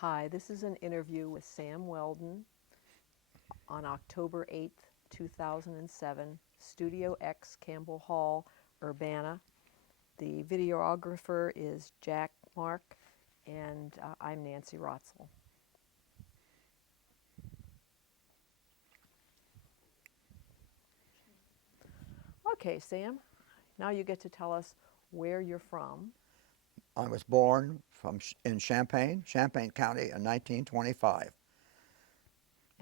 Hi, this is an interview with Sam Weldon on October 8th, 2007, Studio X, Campbell Hall, Urbana. The videographer is Jack Mark, and I'm Nancy Rotzel. Okay, Sam, now you get to tell us where you're from. I was born in Champaign County in 1925.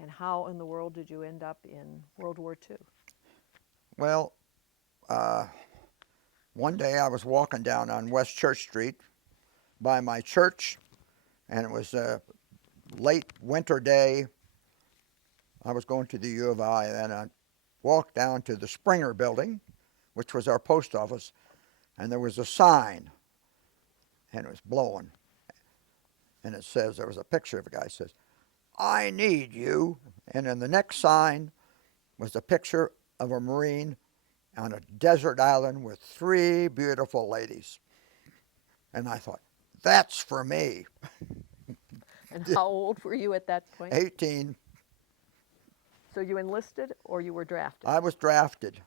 And how in the world did you end up in World War II? Well, uh, one day I was walking down on West Church Street by my church, and it was a late winter day. I was going to the U of I, and I walked down to the Springer building, which was our post office, and there was a sign, and it was blowing. And it says, there was a picture of a guy that says, "I need you." And in the next sign was a picture of a Marine on a desert island with three beautiful ladies. And I thought, that's for me. And how old were you at that point? 18. So you enlisted or you were drafted? I was drafted.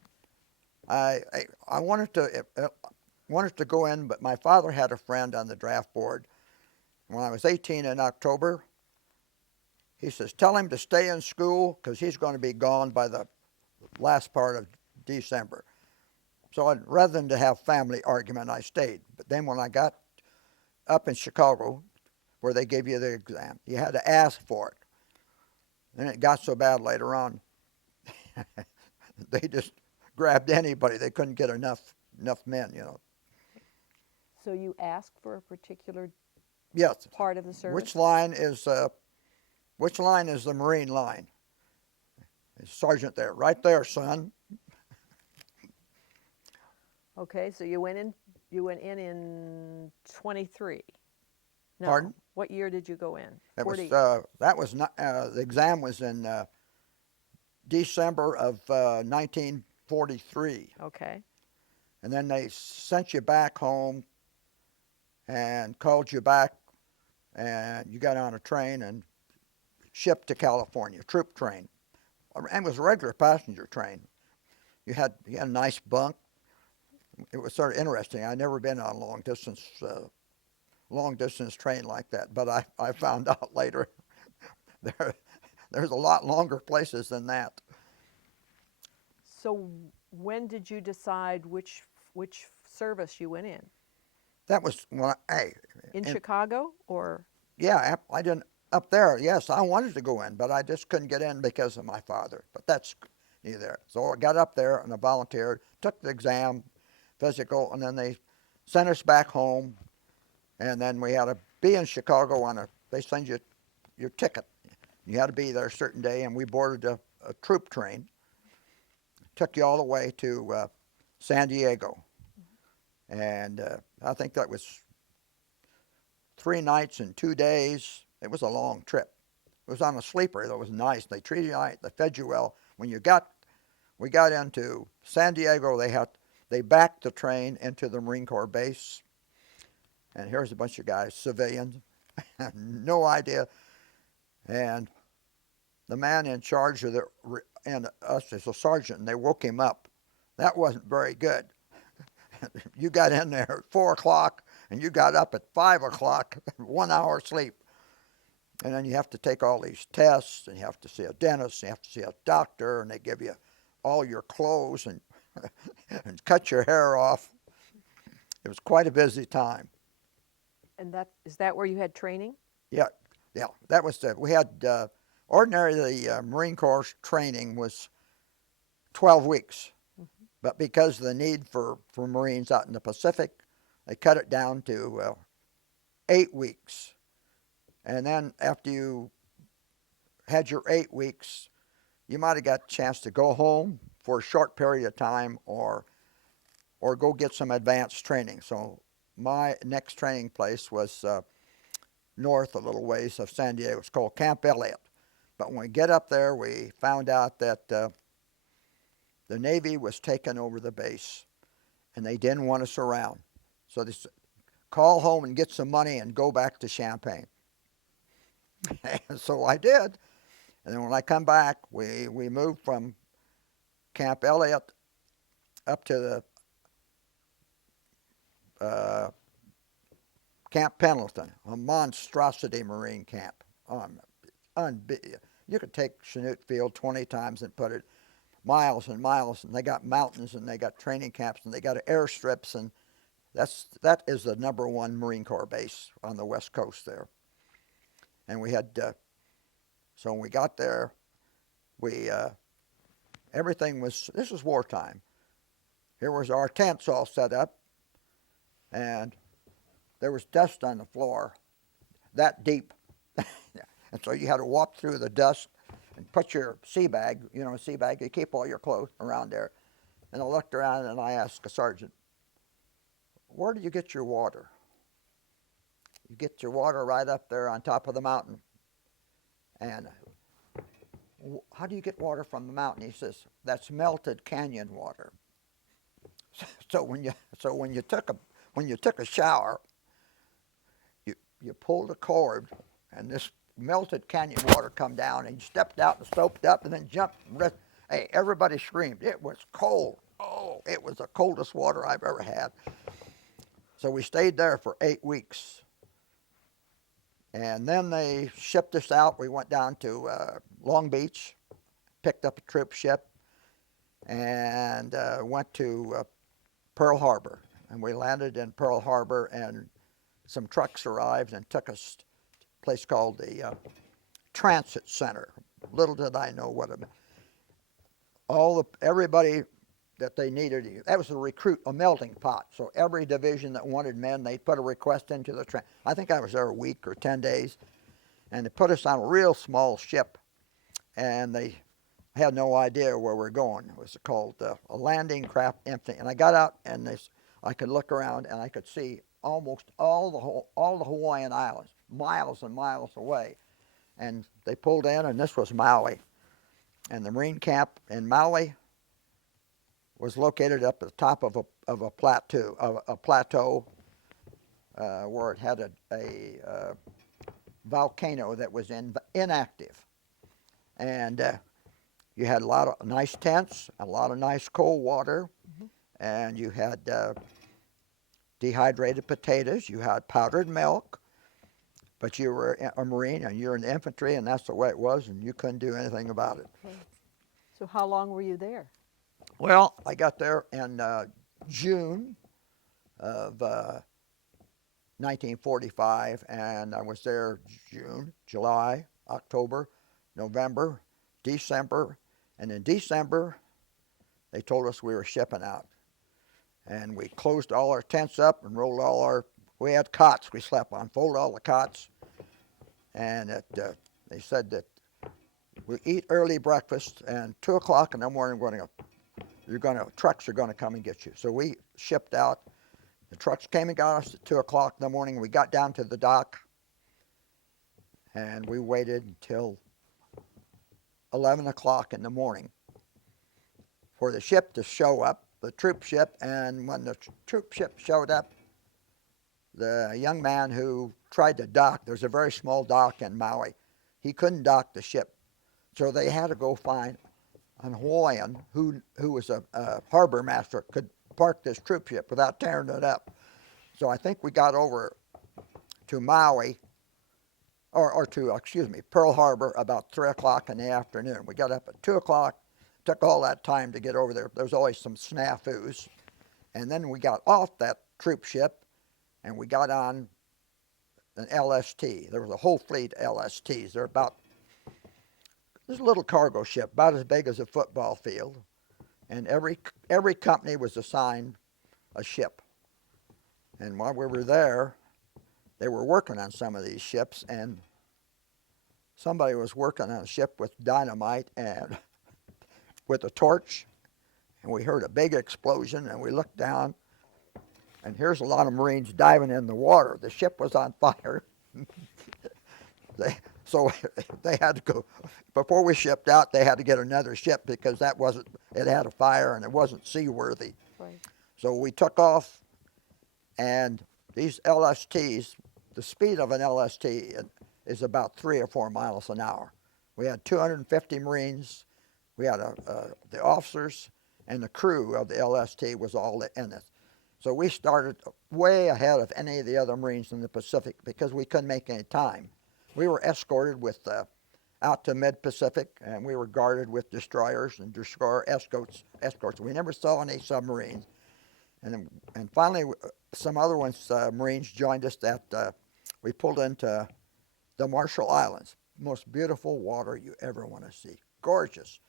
I wanted to go in, but my father had a friend on the draft board. When I was 18 in October, he says, tell him to stay in school because he's going to be gone by the last part of December. So rather than to have family argument, I stayed. But then when I got up in Chicago, where they gave you the exam, you had to ask for it. And it got so bad later on, they just grabbed anybody. They couldn't get enough men, you know. So you asked for a particular Yes. part of the service? Which line is the Marine line? There's Sergeant there, right there, son. Okay, so you went in 23. No. Pardon? What year did you go in? It 40. was that was not, the exam was in December of 1943, Okay. and then they sent you back home and called you back, and you got on a train and shipped to California, troop train. And it was a regular passenger train. You had a nice bunk. It was sort of interesting. I'd never been on a long distance train like that, but I found out later there's a lot longer places than that. So when did you decide which service you went in? That was when In Chicago or? yeah, I didn't up there. Yes, I wanted to go in, but I just couldn't get in because of my father. But that's neither. So I got up there and I volunteered, took the exam, physical, and then they sent us back home. And then we had to be in Chicago they send you your ticket. You had to be there a certain day, and we boarded a troop train. Took you all the way to San Diego. And I think that was 3 nights and 2 days. It was a long trip. It was on a sleeper. That was nice. They treated you right. They fed you well. When we got into San Diego, they backed the train into the Marine Corps base. And here's a bunch of guys, civilians, no idea. And the man in charge of and us as a sergeant, and they woke him up. That wasn't very good. You got in there at 4 o'clock, and you got up at 5 o'clock, 1 hour sleep. And then you have to take all these tests, and you have to see a dentist, and you have to see a doctor, and they give you all your clothes and, and cut your hair off. It was quite a busy time. And is that where you had training? Yeah. That was we had ordinarily the Marine Corps training was 12 weeks, but because of the need for Marines out in the Pacific, they cut it down to 8 weeks. And then after you had your 8 weeks, you might have got a chance to go home for a short period of time or go get some advanced training. So my next training place was north a little ways of San Diego. It's called Camp Elliott. But when we get up there, we found out that the Navy was taking over the base, and they didn't want us around. So they said, call home and get some money and go back to Champaign. And so I did. And then when I come back, we moved from Camp Elliott up to the Camp Pendleton, a monstrosity marine camp. You could take Chinook Field 20 times and put it miles and miles, and they got mountains, and they got training camps, and they got airstrips, and that is the #1 Marine Corps base on the West Coast there. And we had, so when we got there, we everything was, this was wartime. Here was our tents all set up, and there was dust on the floor that deep. And so you had to walk through the dust and put your sea bag, you keep all your clothes around there. And I looked around and I asked a sergeant, where do you get your water? You get your water right up there on top of the mountain. And how do you get water from the mountain? He says, that's melted canyon water. So when you took a shower, you pulled a cord, and this melted canyon water come down, and you stepped out and soaped up, and then jumped. Hey, everybody screamed. It was cold. Oh, it was the coldest water I've ever had. So we stayed there for 8 weeks. And then they shipped us out. We went down to Long Beach, picked up a troop ship, and went to Pearl Harbor. And we landed in Pearl Harbor, and some trucks arrived and took us to a place called the Transit Center. Little did I know what it meant. Everybody that they needed, that was a melting pot. So every division that wanted men, they put a request into the I think I was there a week or 10 days, and they put us on a real small ship, and they had no idea where we're going. It was called a landing craft empty. And I got out, and I could look around, and I could see almost all the Hawaiian Islands, miles and miles away. And they pulled in, and this was Maui. And the Marine camp in Maui was located up at the top of a plateau where it had a volcano that was inactive. And you had a lot of nice tents, a lot of nice cold water, and you had dehydrated potatoes, you had powdered milk, but you were a Marine and you're in the infantry, and that's the way it was, and you couldn't do anything about it. Okay. So how long were you there? Well, I got there in June of 1945, and I was there June, July, October, November, December, and in December, they told us we were shipping out. And we closed all our tents up and rolled we had cots we slept on, folded all the cots, and they said that we eat early breakfast, and 2 o'clock in the morning trucks are going to come and get you. So we shipped out. The trucks came and got us at 2 o'clock in the morning. We got down to the dock, and we waited until 11 o'clock in the morning for the ship to show up, the troop ship. And when the troop ship showed up, the young man who tried to dock, there's a very small dock in Maui, he couldn't dock the ship. So they had to go find an Hawaiian who was a harbor master, could park this troop ship without tearing it up. So I think we got over to Maui, Pearl Harbor about 3 o'clock in the afternoon. We got up at 2 o'clock, took all that time to get over there. There was always some snafus. And then we got off that troop ship, and we got on an LST. There was a whole fleet of LSTs. This is a little cargo ship, about as big as a football field, and every company was assigned a ship. And while we were there, they were working on some of these ships, and somebody was working on a ship with dynamite and with a torch, and we heard a big explosion, and we looked down, and here's a lot of Marines diving in the water. The ship was on fire. So they had to go, before we shipped out, they had to get another ship because it had a fire and it wasn't seaworthy. Right. So we took off, and these LSTs, the speed of an LST is about 3 or 4 miles an hour. We had 250 Marines. We had the officers and the crew of the LST was all in it. So we started way ahead of any of the other Marines in the Pacific because we couldn't make any time. We were escorted with out to mid-Pacific, and we were guarded with destroyers and destroyer escorts. We never saw any submarines. And finally, some other Marines joined us we pulled into the Marshall Islands. Most beautiful water you ever want to see. Gorgeous.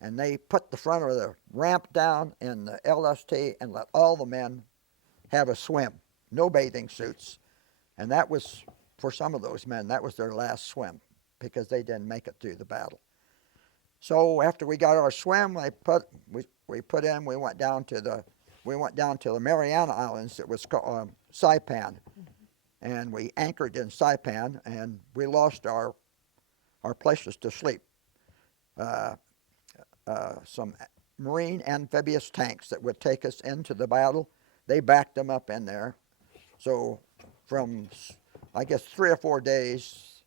And they put the front of the ramp down in the LST and let all the men have a swim. No bathing suits. And that was, for some of those men, that was their last swim because they didn't make it through the battle. So after we got our swim, we went down to the Mariana Islands. It was called Saipan. And we anchored in Saipan, and we lost our places to sleep. Some Marine amphibious tanks that would take us into the battle, they backed them up in there. So from, I guess, 3 or 4 days,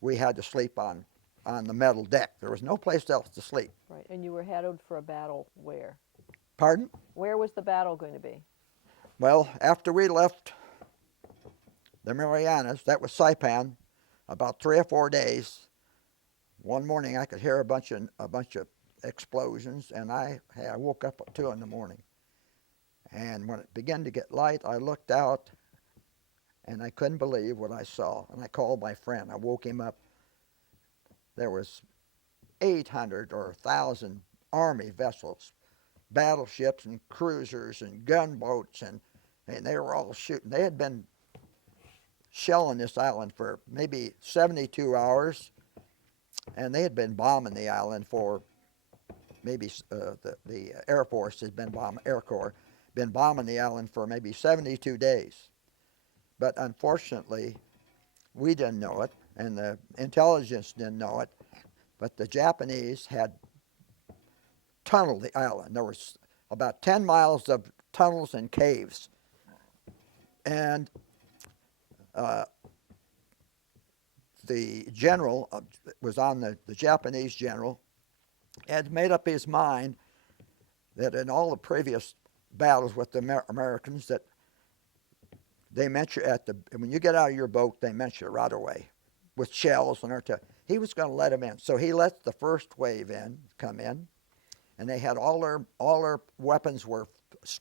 we had to sleep on the metal deck. There was no place else to sleep. Right, and you were headed for a battle where? Pardon? Where was the battle going to be? Well, after we left the Marianas, that was Saipan, about 3 or 4 days. One morning I could hear a bunch of explosions, and I woke up at 2 in the morning. And when it began to get light, I looked out, and I couldn't believe what I saw. And I called my friend. I woke him up. There was 800 or 1,000 Army vessels, battleships and cruisers and gunboats, and they were all shooting. They had been shelling this island for maybe 72 hours, and they had been bombing the island for maybe the Air Force had been Air Corps, been bombing the island for maybe 72 days. But unfortunately, we didn't know it, and the intelligence didn't know it, but the Japanese had tunneled the island. There was about 10 miles of tunnels and caves. And the general was on the Japanese general, had made up his mind that in all the previous battles with the Americans that they meant you when you get out of your boat, they meant you right away with shells and artillery. He was going to let them in. So he let the first wave come in, and they had all their weapons were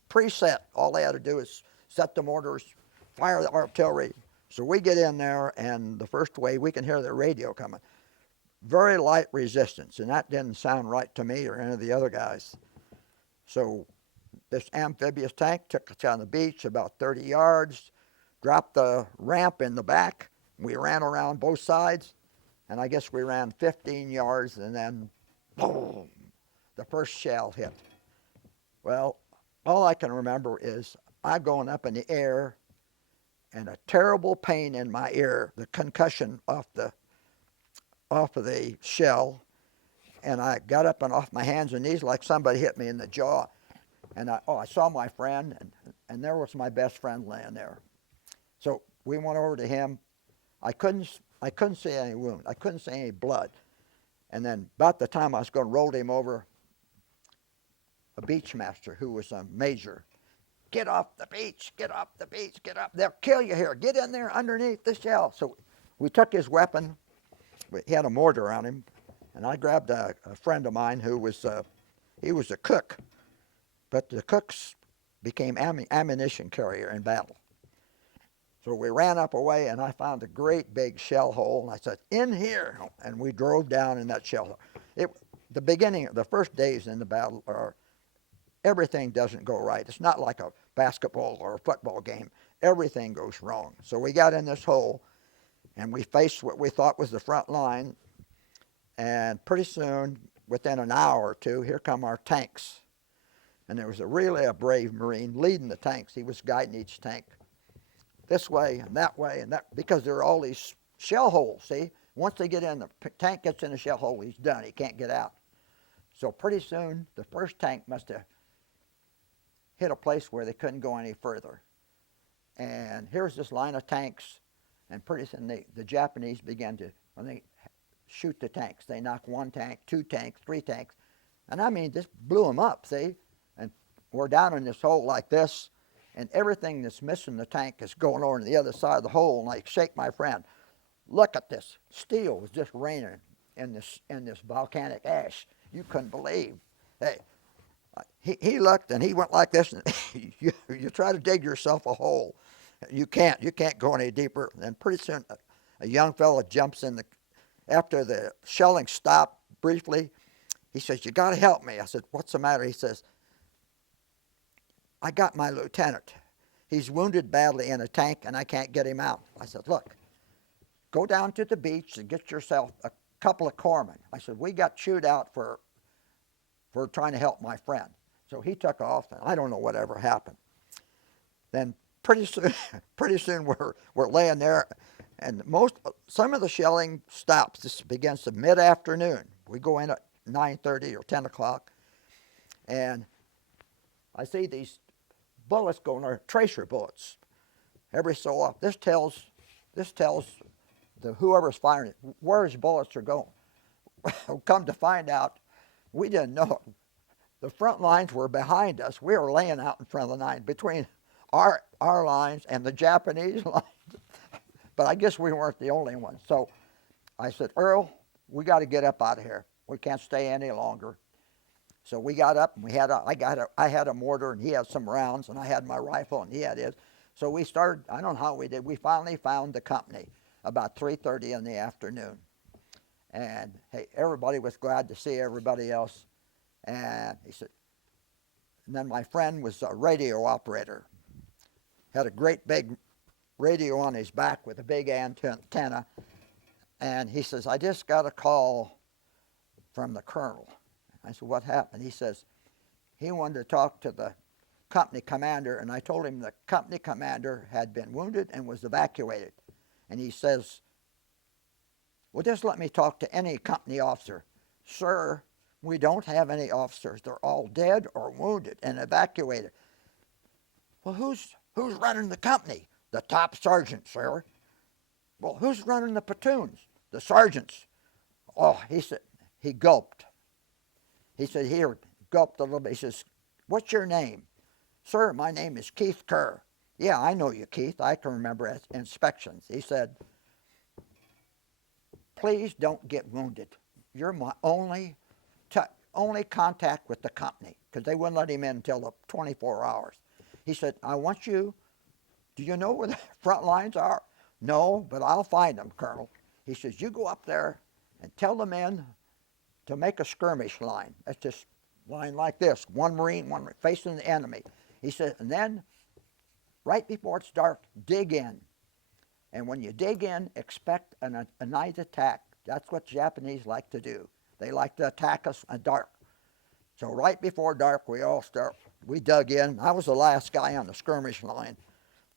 preset. All they had to do is set the mortars, fire the artillery. So we get in there, and the first wave, we can hear the radio coming. Very light resistance, and that didn't sound right to me or any of the other guys. So this amphibious tank took us on the beach about 30 yards, dropped the ramp in the back. We ran around both sides, and I guess we ran 15 yards, and then boom, the first shell hit. Well, all I can remember is I going up in the air and a terrible pain in my ear, the concussion off of the shell, and I got up and off my hands and knees like somebody hit me in the jaw. And I saw my friend, and there was my best friend laying there. So we went over to him. I couldn't see any wound. I couldn't see any blood. And then about the time I was going to roll him over, a beach master who was a major, get off the beach, get off the beach, get up. They'll kill you here. Get in there underneath the shell. So we took his weapon. He had a mortar on him. And I grabbed a friend of mine who was, he was a cook. But the cooks became ammunition carrier in battle. So we ran up a way, and I found a great big shell hole, and I said, in here, and we drove down in that shell hole. The beginning, the first days in the battle, everything doesn't go right. It's not like a basketball or a football game. Everything goes wrong. So we got in this hole, and we faced what we thought was the front line, and pretty soon, within an hour or two, here come our tanks. And there was really a brave Marine leading the tanks. He was guiding each tank this way, and that, because there are all these shell holes, see? Once they get in, the tank gets in the shell hole, he's done. He can't get out. So pretty soon, the first tank must have hit a place where they couldn't go any further. And here's this line of tanks, And pretty soon the Japanese began to, when they shoot the tanks, they knock one tank, two tanks, three tanks. And I mean, just blew them up, see? And we're down in this hole like this, and everything that's missing the tank is going over to the other side of the hole. And I shake my friend, look at this. Steel was just raining in this volcanic ash. You couldn't believe. Hey, he looked and he went like this, and you try to dig yourself a hole. You can't go any deeper. And pretty soon a young fellow jumps in after the shelling stopped briefly. He says, you got to help me. I said, what's the matter? He says, I got my lieutenant. He's wounded badly in a tank and I can't get him out. I said, look, go down to the beach and get yourself a couple of corpsmen. I said, we got chewed out for trying to help my friend. So he took off, and I don't know whatever happened. Then pretty soon we're laying there, and some of the shelling stops. This begins at mid-afternoon. We go in at 9:30 or 10 o'clock, and I see these bullets going there, tracer bullets. Every so often, this tells whoever's firing it where his bullets are going. Come to find out, we didn't know. The front lines were behind us. We were laying out in front of the line between our lines and the Japanese lines. But I guess we weren't the only ones. So I said, Earl, we got to get up out of here. We can't stay any longer. So we got up, and I had a mortar, and he had some rounds, and I had my rifle, and he had his. So we started. I don't know how we did. We finally found the company about 3:30 in the afternoon. And hey, everybody was glad to see everybody else. And he said, and then my friend was a radio operator. Had a great big radio on his back with a big antenna. And he says, I just got a call from the colonel. I said, what happened? He says, he wanted to talk to the company commander, and I told him the company commander had been wounded and was evacuated. And he says, well, just let me talk to any company officer. Sir, we don't have any officers. They're all dead or wounded and evacuated. Well, who's running the company? The top sergeant, sir. Well, who's running the platoons? The sergeants. Oh, he said, he gulped. He said, here, gulped a little bit. He says, what's your name? Sir, my name is Keith Kerr. Yeah, I know you, Keith. I can remember inspections. He said, please don't get wounded. You're my only contact with the company, because they wouldn't let him in until the 24 hours. He said, I want you, do you know where the front lines are? No, but I'll find them, Colonel. He says, you go up there and tell the men to make a skirmish line. That's just line like this, one Marine facing the enemy. He said, and then right before it's dark, dig in. And when you dig in, expect a night attack. That's what Japanese like to do. They like to attack us at dark. So right before dark, we dug in. I was the last guy on the skirmish line.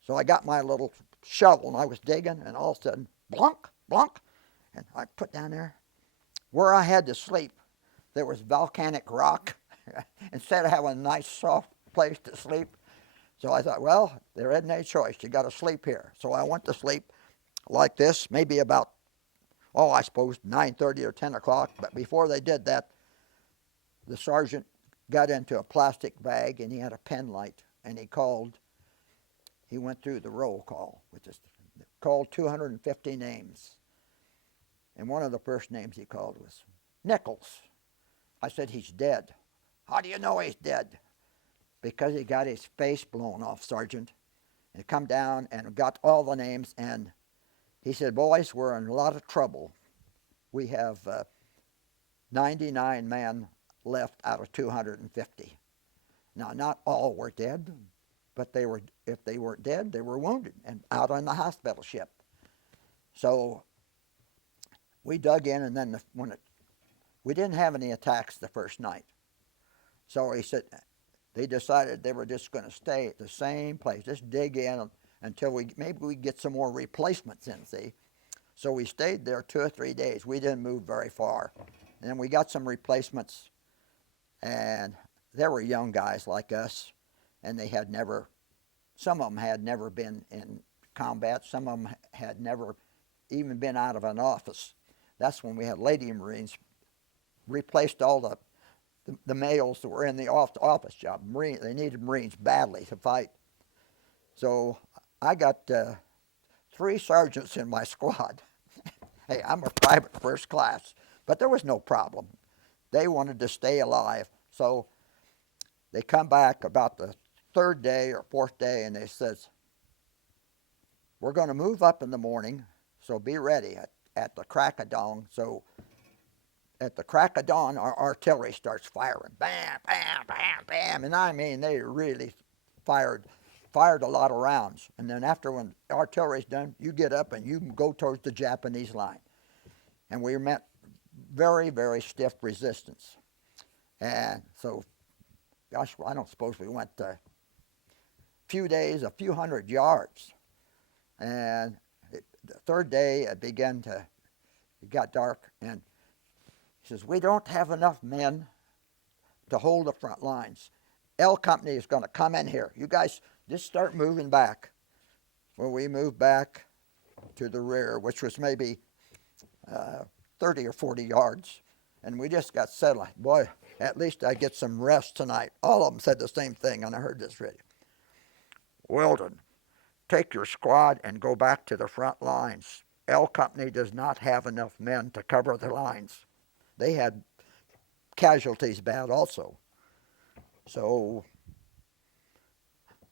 So I got my little shovel, and I was digging, and all of a sudden, blunk, blunk, and I put down there. Where I had to sleep, there was volcanic rock. Instead of having a nice, soft place to sleep. So I thought, well, there isn't any choice. You got to sleep here. So I went to sleep like this, maybe about, I suppose 9:30 or 10 o'clock. But before they did that, the sergeant got into a plastic bag, and he had a pen light, and he went through the roll call, called 250 names. And one of the first names he called was Nichols. I said, he's dead. How do you know he's dead? Because he got his face blown off, Sergeant. And come down and got all the names, and he said, boys, we're in a lot of trouble. We have 99 men left out of 250. Now, not all were dead, but if they weren't dead, they were wounded and out on the hospital ship. So we dug in, and then we didn't have any attacks the first night. So he said, they decided they were just going to stay at the same place, just dig in until maybe we get some more replacements in, see. So we stayed there 2 or 3 days. We didn't move very far. And then we got some replacements, and they were young guys like us, and some of them had never been in combat. Some of them had never even been out of an office. That's when we had Lady Marines, replaced all the males that were in the office job. They needed Marines badly to fight. So I got 3 sergeants in my squad. Hey, I'm a private first class, but there was no problem. They wanted to stay alive. So they come back about the 3rd day or 4th day, and they says, we're going to move up in the morning, so be ready at the crack of dawn. So at the crack of dawn, our artillery starts firing. Bam, bam, bam, bam. And I mean, they really fired a lot of rounds. And then after when artillery's done, you get up and you go towards the Japanese line. And we met very, very stiff resistance. And so, gosh, I don't suppose we went a few days, a few hundred yards. And the 3rd day, it got dark, and he says, we don't have enough men to hold the front lines. L Company is going to come in here. You guys just start moving back. Well, we moved back to the rear, which was maybe 30 or 40 yards, and we just got settled. Boy, at least I get some rest tonight. All of them said the same thing, and I heard this radio. Weldon, take your squad and go back to the front lines. L Company does not have enough men to cover the lines. They had casualties bad also. So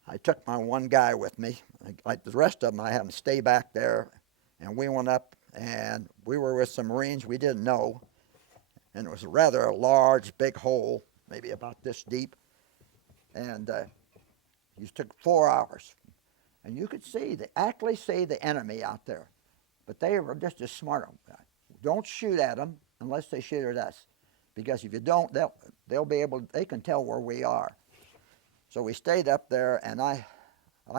I took my one guy with me. Like the rest of them, I had them stay back there. And we went up, and we were with some Marines we didn't know. And it was rather a large, big hole, maybe about this deep. And it took 4 hours. And you could actually see the enemy out there. But they were just as smart. Don't shoot at them unless they shoot at us. Because if you don't, they can tell where we are. So we stayed up there, and I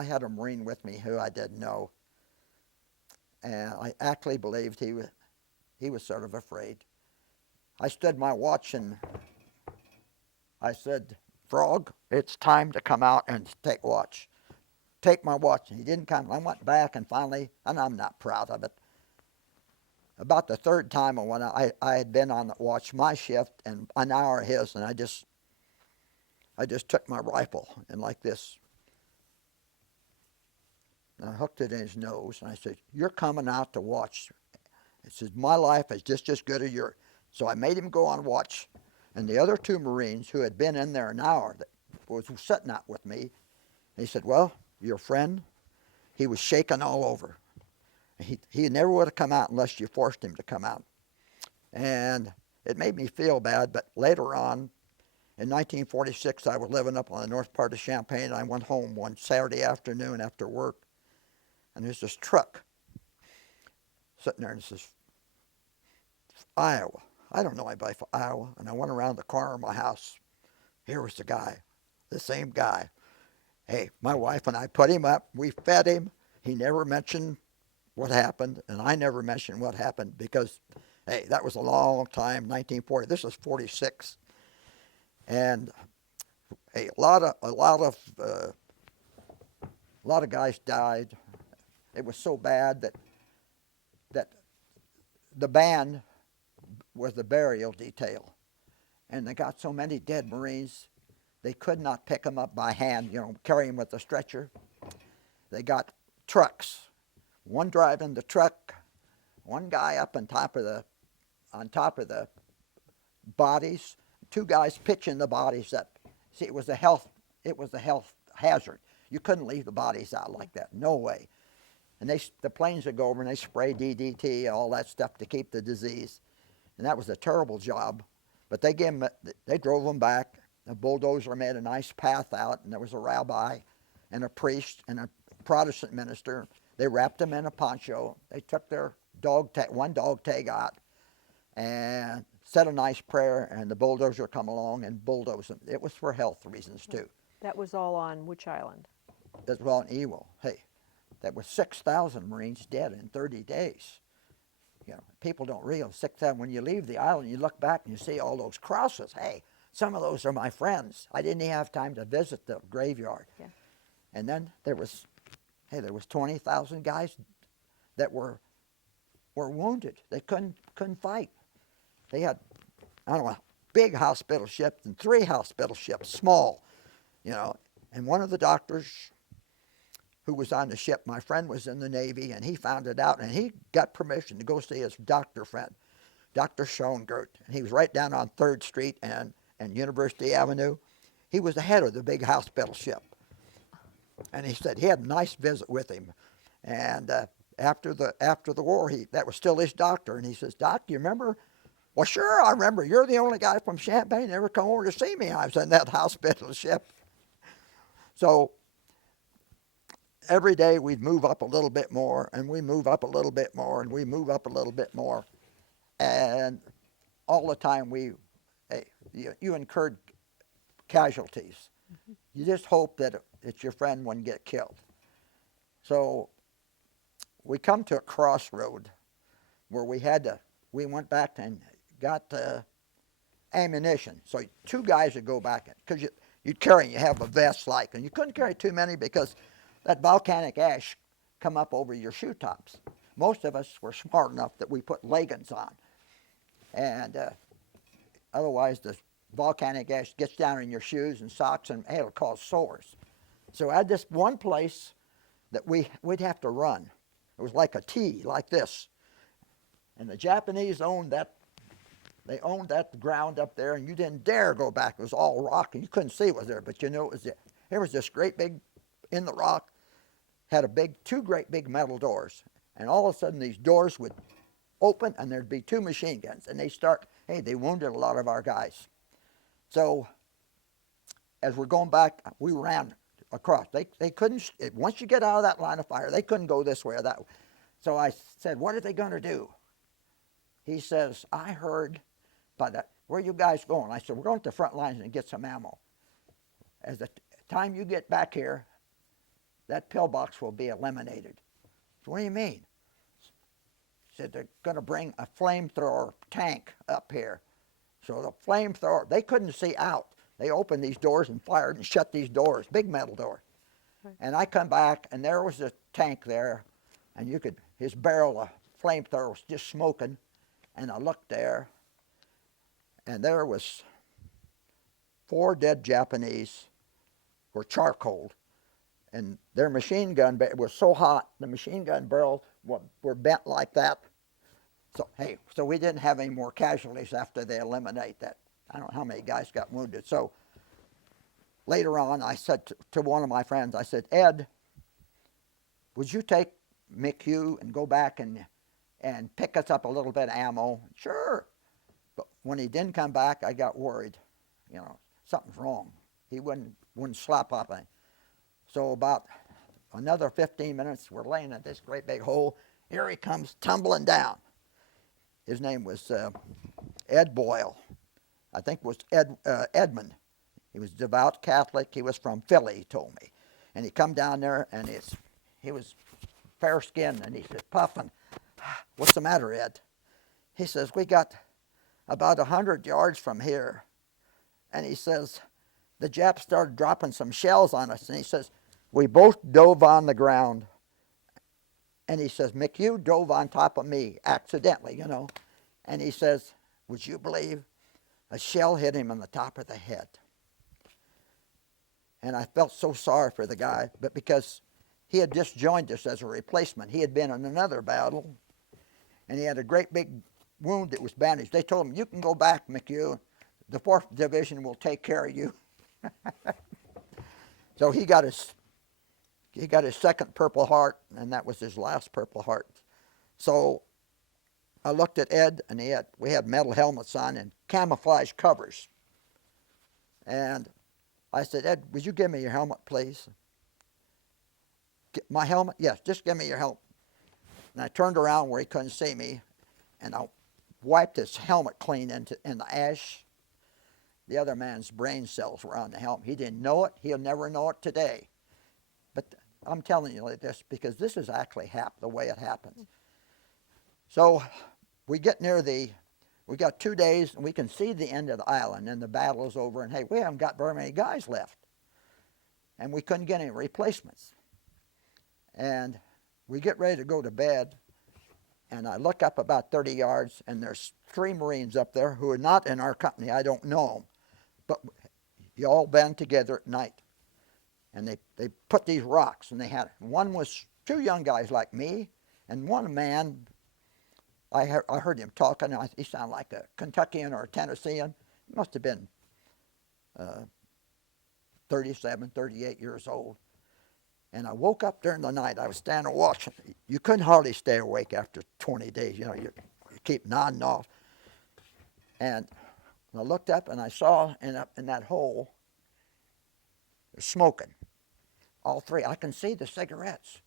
had a Marine with me who I didn't know. And I actually believed he was sort of afraid. I stood my watch, and I said, Frog, it's time to come out and take watch. Take my watch. And he didn't come. I went back, and finally, and I'm not proud of it, about the 3rd time when I had been on the watch my shift and an hour his, and I just took my rifle and like this. And I hooked it in his nose, and I said, you're coming out to watch. He says, my life is just as good as yours. So I made him go on watch. And the other 2 Marines who had been in there an hour that was sitting out with me, he said, well, your friend, he was shaking all over. He never would have come out unless you forced him to come out. And it made me feel bad, but later on, in 1946, I was living up on the north part of Champaign, and I went home one Saturday afternoon after work, and there's this truck sitting there, and it says, Iowa. I don't know anybody from Iowa, and I went around the corner of my house. Here was the guy, the same guy. Hey, my wife and I put him up. We fed him. He never mentioned what happened, and I never mentioned what happened because, hey, that was a long time, 1940. This is 46, and hey, a lot of guys died. It was so bad that the band was the burial detail, and they got so many dead Marines, they could not pick them up by hand, carry them with a stretcher. They got trucks. One driving the truck, one guy up on top of the bodies, 2 guys pitching the bodies up. See, it was a health hazard. You couldn't leave the bodies out like that. No way. And the planes would go over and they spray DDT, all that stuff to keep the disease. And that was a terrible job. But they drove them back. The bulldozer made a nice path out, and there was a rabbi and a priest and a Protestant minister. They wrapped them in a poncho. They took their one dog tag out and said a nice prayer, and the bulldozer come along and bulldoze them. It was for health reasons, too. That was all on which island? That was on Ewell. Hey, that was 6,000 Marines dead in 30 days. People don't realize 6,000. When you leave the island, you look back and you see all those crosses. Hey, some of those are my friends. I didn't even have time to visit the graveyard. Yeah. And then there was hey, there was 20,000 guys that were wounded. They couldn't fight. They had, I don't know, big hospital ships and 3 hospital ships, small, you know. And one of the doctors who was on the ship, my friend was in the Navy, and he found it out, and he got permission to go see his doctor friend, Dr. Schoengert. And he was right down on 3rd Street and University Avenue. He was the head of the big hospital ship. And he said he had a nice visit with him. And after the war, that was still his doctor. And he says, Doc, do you remember? Well, sure, I remember. You're the only guy from Champaign that ever come over to see me. I was in that hospital ship. So every day we'd move up a little bit more, and we move up a little bit more, and we move up a little bit more. And all the time you incurred casualties. Mm-hmm. You just hope that your friend wouldn't get killed. So we come to a crossroad where we went back and got ammunition. So 2 guys would go back, because you have a vest like, and you couldn't carry too many because that volcanic ash come up over your shoe tops. Most of us were smart enough that we put leggings on. And otherwise the volcanic ash gets down in your shoes and socks, and it'll cause sores. So I had this one place that we'd have to run. It was like a T, like this. And the Japanese owned that. They owned that ground up there, and you didn't dare go back. It was all rock, and you couldn't see what was there. But you knew it was there. There was this great big, in the rock, had 2 great big metal doors. And all of a sudden, these doors would open, and there'd be 2 machine guns. And they wounded a lot of our guys. So as we're going back, we ran across. They couldn't, once you get out of that line of fire, they couldn't go this way or that way. So I said, what are they going to do? He says, I heard by that, where are you guys going? I said, we're going to the front lines and get some ammo. As the time you get back here, that pillbox will be eliminated. So what do you mean? He said, they're going to bring a flamethrower tank up here. So the flamethrower, they couldn't see out. They opened these doors and fired and shut these doors, big metal door. Right. And I come back, and there was a tank there, and his barrel of flamethrower was just smoking. And I looked there, and there was 4 dead Japanese, were charcoaled. And their machine gun, it was so hot, the machine gun barrels were bent like that. So we didn't have any more casualties after they eliminate that. I don't know how many guys got wounded. So later on, I said to one of my friends, I said, Ed, would you take McHugh and go back and pick us up a little bit of ammo? Sure. But when he didn't come back, I got worried. Something's wrong. He wouldn't slap up. So about another 15 minutes, we're laying at this great big hole. Here he comes tumbling down. His name was Ed Boyle. I think it was Edmund. He was devout Catholic. He was from Philly, he told me. And he come down there, and he was fair-skinned, and he said, puffing, what's the matter, Ed? He says, we got about 100 yards from here. And he says, the Japs started dropping some shells on us. And he says, we both dove on the ground. And he says, McHugh dove on top of me, accidentally, And he says, would you believe a shell hit him on the top of the head? And I felt so sorry for the guy, but because he had just joined us as a replacement. He had been in another battle, and he had a great big wound that was bandaged. They told him, you can go back, McHugh. The 4th Division will take care of you. So he got his 2nd Purple Heart, and that was his last Purple Heart. So I looked at Ed, and we had metal helmets on and camouflage covers. And I said, Ed, would you give me your helmet, please? My helmet? Yes, just give me your helmet. And I turned around where he couldn't see me, and I wiped his helmet clean in the ash. The other man's brain cells were on the helmet. He didn't know it. He'll never know it today. But I'm telling you like this because this is actually the way it happens. So we get we got 2 days, and we can see the end of the island, and the battle is over, and hey, we haven't got very many guys left. And we couldn't get any replacements. And we get ready to go to bed, and I look up about 30 yards, and there's 3 Marines up there who are not in our company. I don't know them, but you all band together at night. And they put these rocks, and one was 2 young guys like me, and one man, I heard him talking, and he sounded like a Kentuckian or a Tennessean. He must have been 37, 38 years old. And I woke up during the night. I was standing watching. You couldn't hardly stay awake after 20 days. You know, you keep nodding off. And I looked up, and I saw in that hole, smoking. All 3. I can see the cigarettes.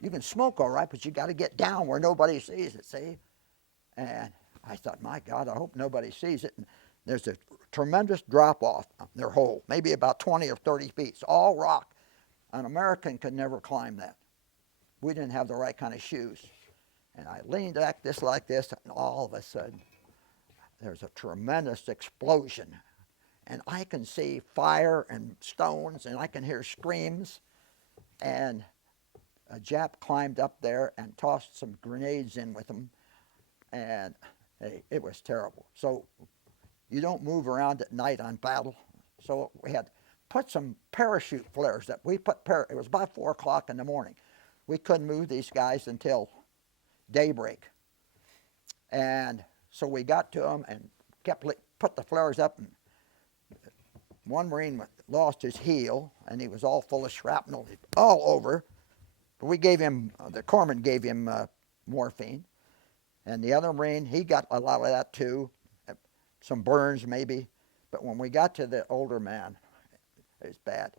You can smoke all right, but you got to get down where nobody sees it, see? And I thought, my God, I hope nobody sees it. And there's a tremendous drop-off on their hole, maybe about 20 or 30 feet. It's all rock. An American could never climb that. We didn't have the right kind of shoes. And I leaned back like this, and all of a sudden, there's a tremendous explosion. And I can see fire and stones, and I can hear screams. And a Jap climbed up there and tossed some grenades in with him. And hey, it was terrible. So you don't move around at night on battle. So we had put some parachute flares up. It was about 4 o'clock in the morning. We couldn't move these guys until daybreak. And so we got to them and put the flares up. And one Marine lost his heel, and he was all full of shrapnel all over. But the corpsman gave him morphine. And the other Marine, he got a lot of that too, some burns maybe. But when we got to the older man, it was bad.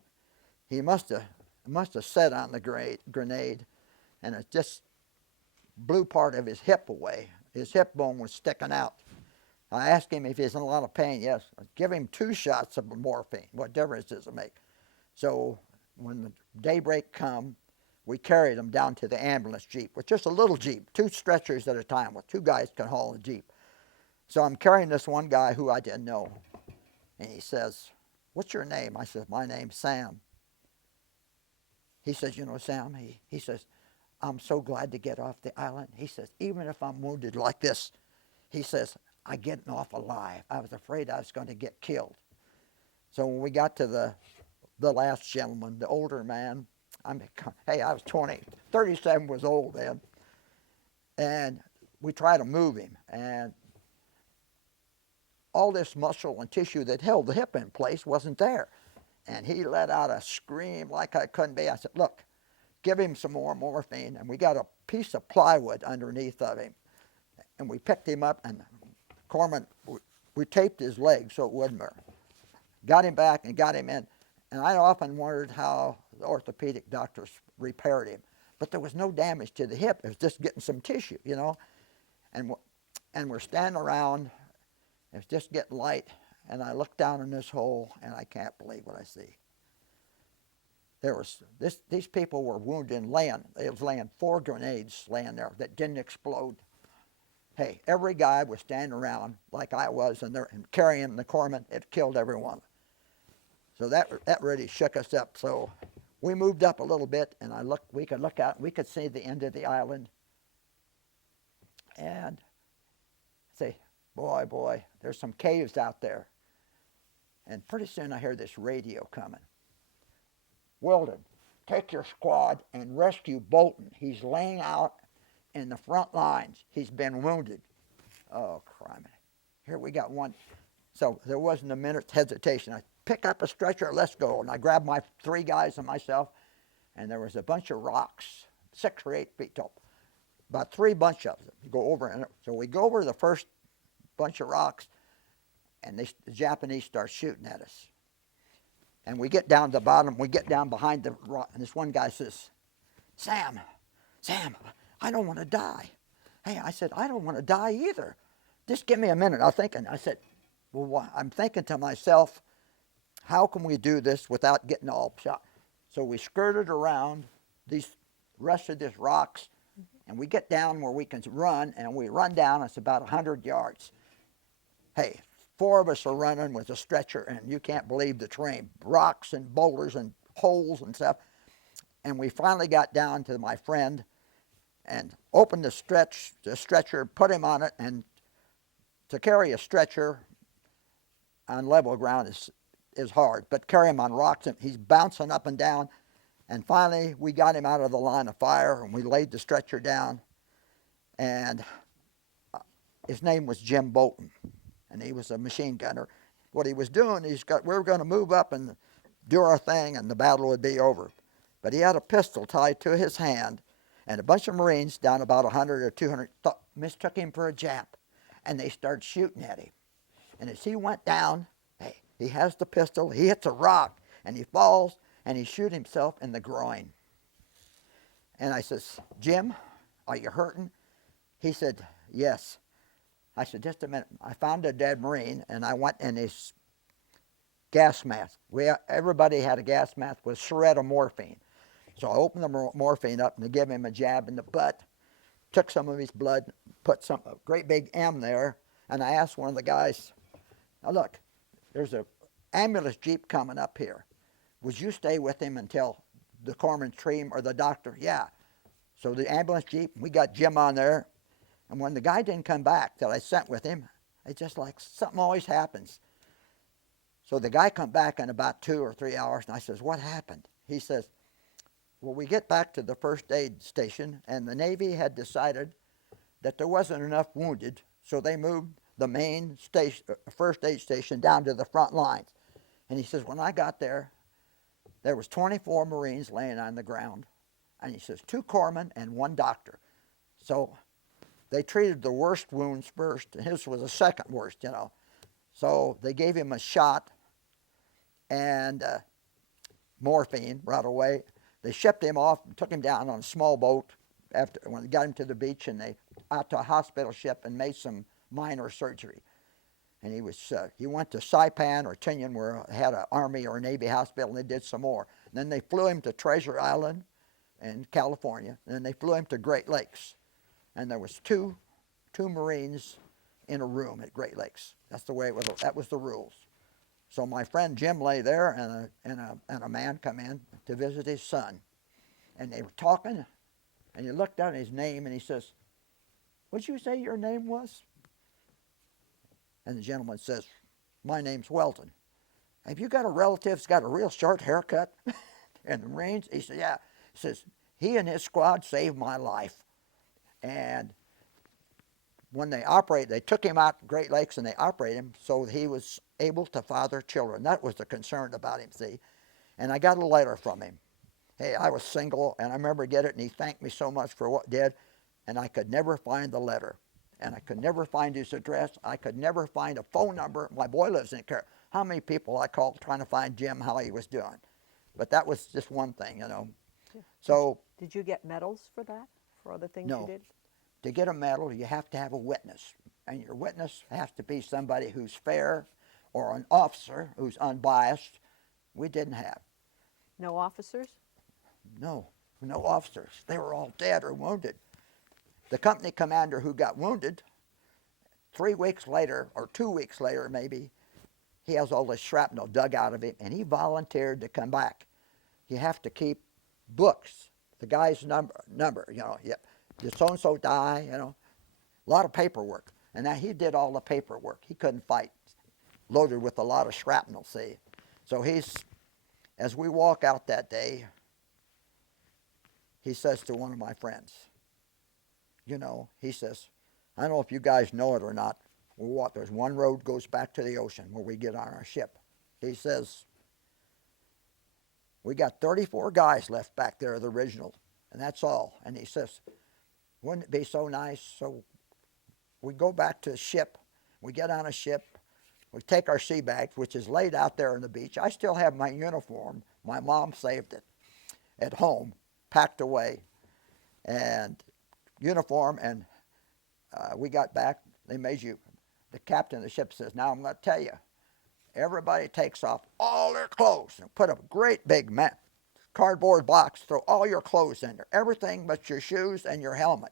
He must have set on the grenade, and it just blew part of his hip away. His hip bone was sticking out. I asked him if he's in a lot of pain. Yes. Give him 2 shots of morphine. What difference does it make? So when the daybreak come, we carried him down to the ambulance jeep, which is just a little jeep, 2 stretchers at a time, with 2 guys can haul a jeep. So I'm carrying this one guy who I didn't know, and he says, "What's your name?" I said, "My name's Sam." He says, "You know, Sam," he says, "I'm so glad to get off the island." He says, "Even if I'm wounded like this," he says, "I'm getting off alive. I was afraid I was going to get killed." So when we got to the last gentleman, the older man, I was 37 was old then, and we tried to move him, and all this muscle and tissue that held the hip in place wasn't there. And he let out a scream like I couldn't be. I said, "Look, give him some more morphine." And we got a piece of plywood underneath of him. And we picked him up, and Corman, we taped his leg so it wouldn't hurt. Got him back and got him in. And I often wondered how the orthopedic doctors repaired him. But there was no damage to the hip. It was just getting some tissue, you know. And we're standing around. It's just getting light, and I look down in this hole, and I can't believe what I see. These people were wounded and they was laying 4 grenades laying there that didn't explode. Hey, every guy was standing around like I was, and carrying the corpsman. It killed everyone. So that really shook us up. So we moved up a little bit, and we could look out, and we could see the end of the island, and say, boy, there's some caves out there. And pretty soon I hear this radio coming. "Weldon, take your squad and rescue Bolton. He's laying out in the front lines. He's been wounded." Oh, crime. Here we got one. So there wasn't a minute's hesitation. I pick up a stretcher, let's go. And I grabbed my 3 guys and myself, and there was a bunch of rocks, 6 or 8 feet tall. About 3 bunch of them. Go over, so we go over the first bunch of rocks, and the Japanese start shooting at us. And we get down to the bottom, we get down behind the rock, and this one guy says, Sam, I don't want to die." Hey, I said, "I don't want to die either. Just give me a minute." I said, well, I'm thinking to myself, how can we do this without getting all shot? So we skirted around these rest of these rocks, and we get down where we can run, and we run down. It's about 100 yards. Hey, 4 of us are running with a stretcher, and you can't believe the terrain. Rocks and boulders and holes and stuff. And we finally got down to my friend and opened the stretcher, put him on it, and to carry a stretcher on level ground is hard, but carry him on rocks, and he's bouncing up and down. And finally, we got him out of the line of fire, and we laid the stretcher down. And his name was Jim Bolton, and he was a machine gunner. What he was doing, we were going to move up and do our thing, and the battle would be over. But he had a pistol tied to his hand, and a bunch of Marines down about 100 or 200 mistook him for a Jap, and they started shooting at him. And as he went down, hey, he has the pistol, he hits a rock, and he falls, and he shoots himself in the groin. And I says, Jim, are you hurting? He said, yes. I said, just a minute. I found a dead Marine, and I went in his gas mask. Everybody had a gas mask with shred of morphine. So I opened the morphine up, and they gave him a jab in the butt, took some of his blood, put a great big M there, and I asked one of the guys, now look, there's an ambulance jeep coming up here. Would you stay with him until the corpsman's team or the doctor? Yeah. So the ambulance jeep, we got Jim on there, and when the guy didn't come back that I sent with him, it's just like something always happens. So the guy come back in about 2 or 3 hours, and I says, what happened? He says, well, we get back to the first aid station, and the Navy had decided that there wasn't enough wounded, so they moved the main station, first aid station down to the front lines. And he says, when I got there was 24 Marines laying on the ground, and he says 2 corpsmen and 1 doctor. So they treated the worst wounds first, and his was the second worst, you know. So they gave him a shot and morphine right away. They shipped him off and took him down on a small boat when they got him to the beach, and they out to a hospital ship and made some minor surgery. And he went to Saipan or Tinian, where they had an Army or a Navy hospital, and they did some more. And then they flew him to Treasure Island in California, and then they flew him to Great Lakes. And there was two Marines in a room at Great Lakes. That's the way it was. That was the rules. So my friend Jim lay there, and a man come in to visit his son. And they were talking, and he looked down at his name, and he says, what'd you say your name was? And the gentleman says, my name's Weldon. Have you got a relative that's got a real short haircut in the Marines? He said, yeah. He says, he and his squad saved my life. And when they took him out to Great Lakes and they operated him so he was able to father children. That was the concern about him, see. And I got a letter from him. Hey, I was single, and I remember getting it, and he thanked me so much for what he did, and I could never find the letter. And I could never find his address. I could never find a phone number. My boy lives in Carolina. How many people I called trying to find Jim, how he was doing. But that was just one thing, you know. Yeah. So. Did you get medals for that, for other things you did? To get a medal, you have to have a witness. And your witness has to be somebody who's fair or an officer who's unbiased. We didn't have. No officers? No officers. They were all dead or wounded. The company commander who got wounded, 3 weeks later, or 2 weeks later maybe, he has all this shrapnel dug out of him, and he volunteered to come back. You have to keep books, the guy's number, you know, did so-and-so die, you know, a lot of paperwork. And now he did all the paperwork. He couldn't fight, loaded with a lot of shrapnel, see. So as we walk out that day, he says to one of my friends, you know, he says, I don't know if you guys know it or not, there's one road goes back to the ocean where we get on our ship. He says, we got 34 guys left back there, the original, and that's all. And he says, wouldn't it be so nice? So we go back to the ship, we get on a ship, we take our sea bags, which is laid out there on the beach. I still have my uniform. My mom saved it at home, packed away, and uniform, and we got back. They made the captain of the ship says, now I'm going to tell you, everybody takes off all their clothes and put a great big cardboard box, throw all your clothes in there, everything but your shoes and your helmet.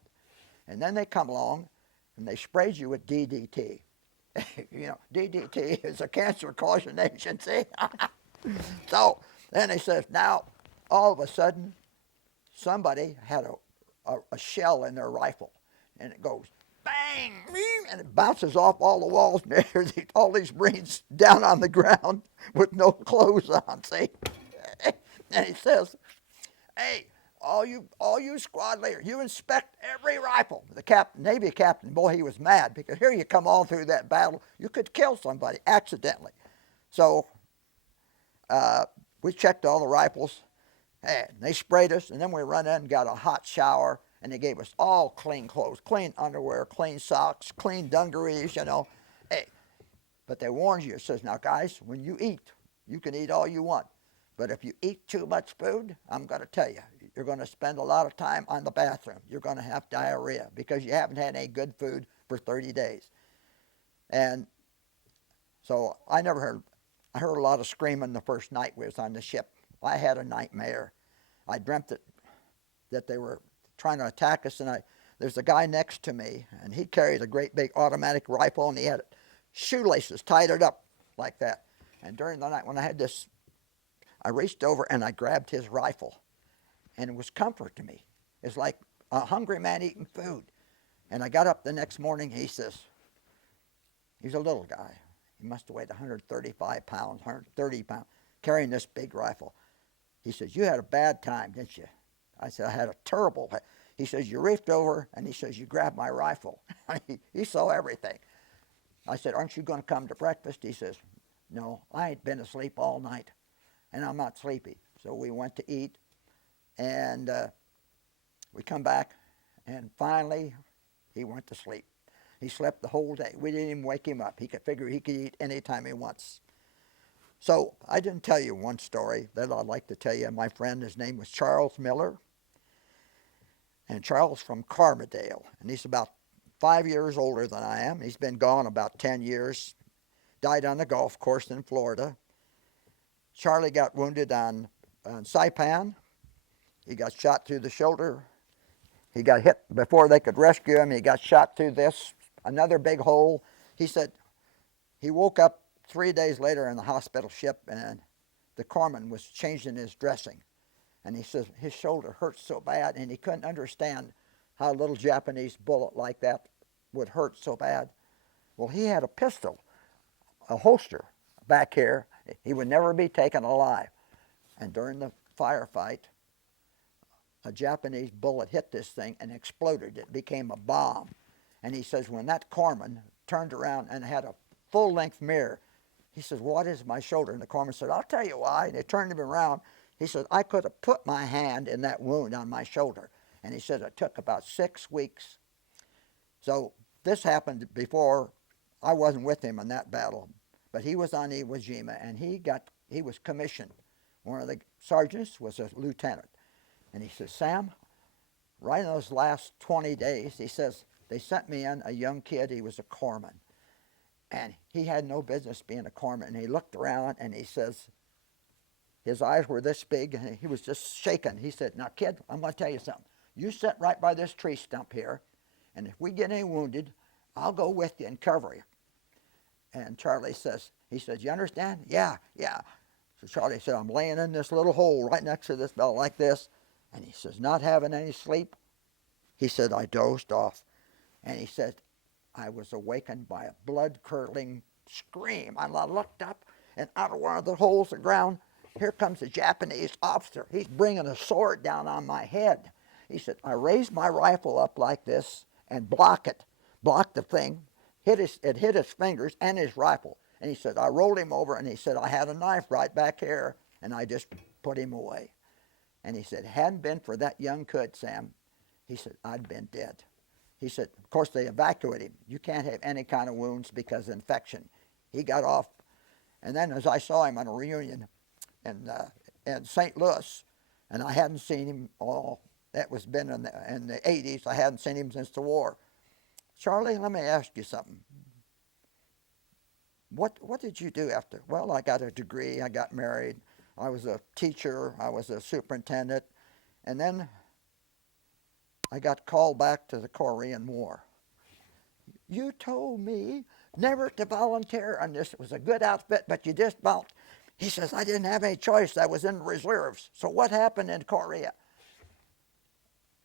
And then they come along and they sprayed you with DDT. You know, DDT is a cancer-causing agent, see? So then he says, now, all of a sudden, somebody had a shell in their rifle, and it goes bang, and it bounces off all the walls, and there's all these Marines down on the ground with no clothes on, see? And he says, hey, all you squad leaders, you inspect every rifle. The Navy captain, boy, he was mad, because here you come all through that battle, you could kill somebody accidentally. So we checked all the rifles, and they sprayed us, and then we run in and got a hot shower, and they gave us all clean clothes, clean underwear, clean socks, clean dungarees, you know. Hey, but they warned you. It says, now, guys, when you eat, you can eat all you want. But if you eat too much food, I'm going to tell you, you're going to spend a lot of time on the bathroom. You're going to have diarrhea because you haven't had any good food for 30 days. And so I heard a lot of screaming the first night we was on the ship. I had a nightmare. I dreamt that they were trying to attack us, and there's a guy next to me, and he carried a great big automatic rifle, and he had shoelaces tied it up like that. And during the night when I had this, I reached over and I grabbed his rifle, and it was comfort to me. It's like a hungry man eating food. And I got up the next morning, he says, he's a little guy. He must have weighed 135 pounds, 130 pounds, carrying this big rifle. He says, you had a bad time, didn't you? I said, I had a terrible. He says, you reached over, and he says, you grabbed my rifle. He saw everything. I said, aren't you going to come to breakfast? He says, no, I ain't been asleep all night, and I'm not sleepy. So we went to eat, and we come back, and finally he went to sleep. He slept the whole day. We didn't even wake him up. He could figure he could eat anytime he wants. So I didn't tell you one story that I'd like to tell you. My friend, his name was Charles Miller. And Charles from Carbondale. And he's about 5 years older than I am. He's been gone about 10 years. Died on the golf course in Florida. Charlie got wounded on Saipan. He got shot through the shoulder. He got hit before they could rescue him. He got shot through another big hole. He said he woke up 3 days later in the hospital ship, and the corpsman was changing his dressing. And he says his shoulder hurt so bad, and he couldn't understand how a little Japanese bullet like that would hurt so bad. Well, he had a pistol, a holster back here. He would never be taken alive. And during the firefight, a Japanese bullet hit this thing and exploded. It became a bomb. And he says when that corpsman turned around and had a full-length mirror, he says, what is my shoulder? And the corpsman said, I'll tell you why. And they turned him around. He said, I could have put my hand in that wound on my shoulder. And he said it took about 6 weeks. So this happened before. I wasn't with him in that battle, but he was on Iwo Jima, and he was commissioned. One of the sergeants was a lieutenant. And he says, Sam, right in those last 20 days, he says, they sent me in a young kid. He was a corpsman. And he had no business being a corpsman. And he looked around, and he says, his eyes were this big, and he was just shaking. He said, now, kid, I'm going to tell you something. You sit right by this tree stump here, and if we get any wounded, I'll go with you and cover you. And Charlie says, he says, you understand? Yeah. So Charlie said, I'm laying in this little hole right next to this bell like this. And he says, not having any sleep. He said, I dozed off. And he said, I was awakened by a blood-curdling scream. And I looked up, and out of one of the holes in the ground, here comes a Japanese officer. He's bringing a sword down on my head. He said, I raised my rifle up like this and blocked the thing. It hit his fingers and his rifle. And he said, I rolled him over, and he said, I had a knife right back here, and I just put him away. And he said, hadn't been for that young kid, Sam, he said, I'd been dead. He said, of course, they evacuated him. You can't have any kind of wounds because of infection. He got off. And then as I saw him on a reunion in St. Louis, and I hadn't seen him that was been in the 80s. I hadn't seen him since the war. Charlie, let me ask you something. What did you do after? Well, I got a degree. I got married. I was a teacher. I was a superintendent. And then I got called back to the Korean War. You told me never to volunteer on this. It was a good outfit, but you just won't. He says, I didn't have any choice. I was in the reserves. So what happened in Korea?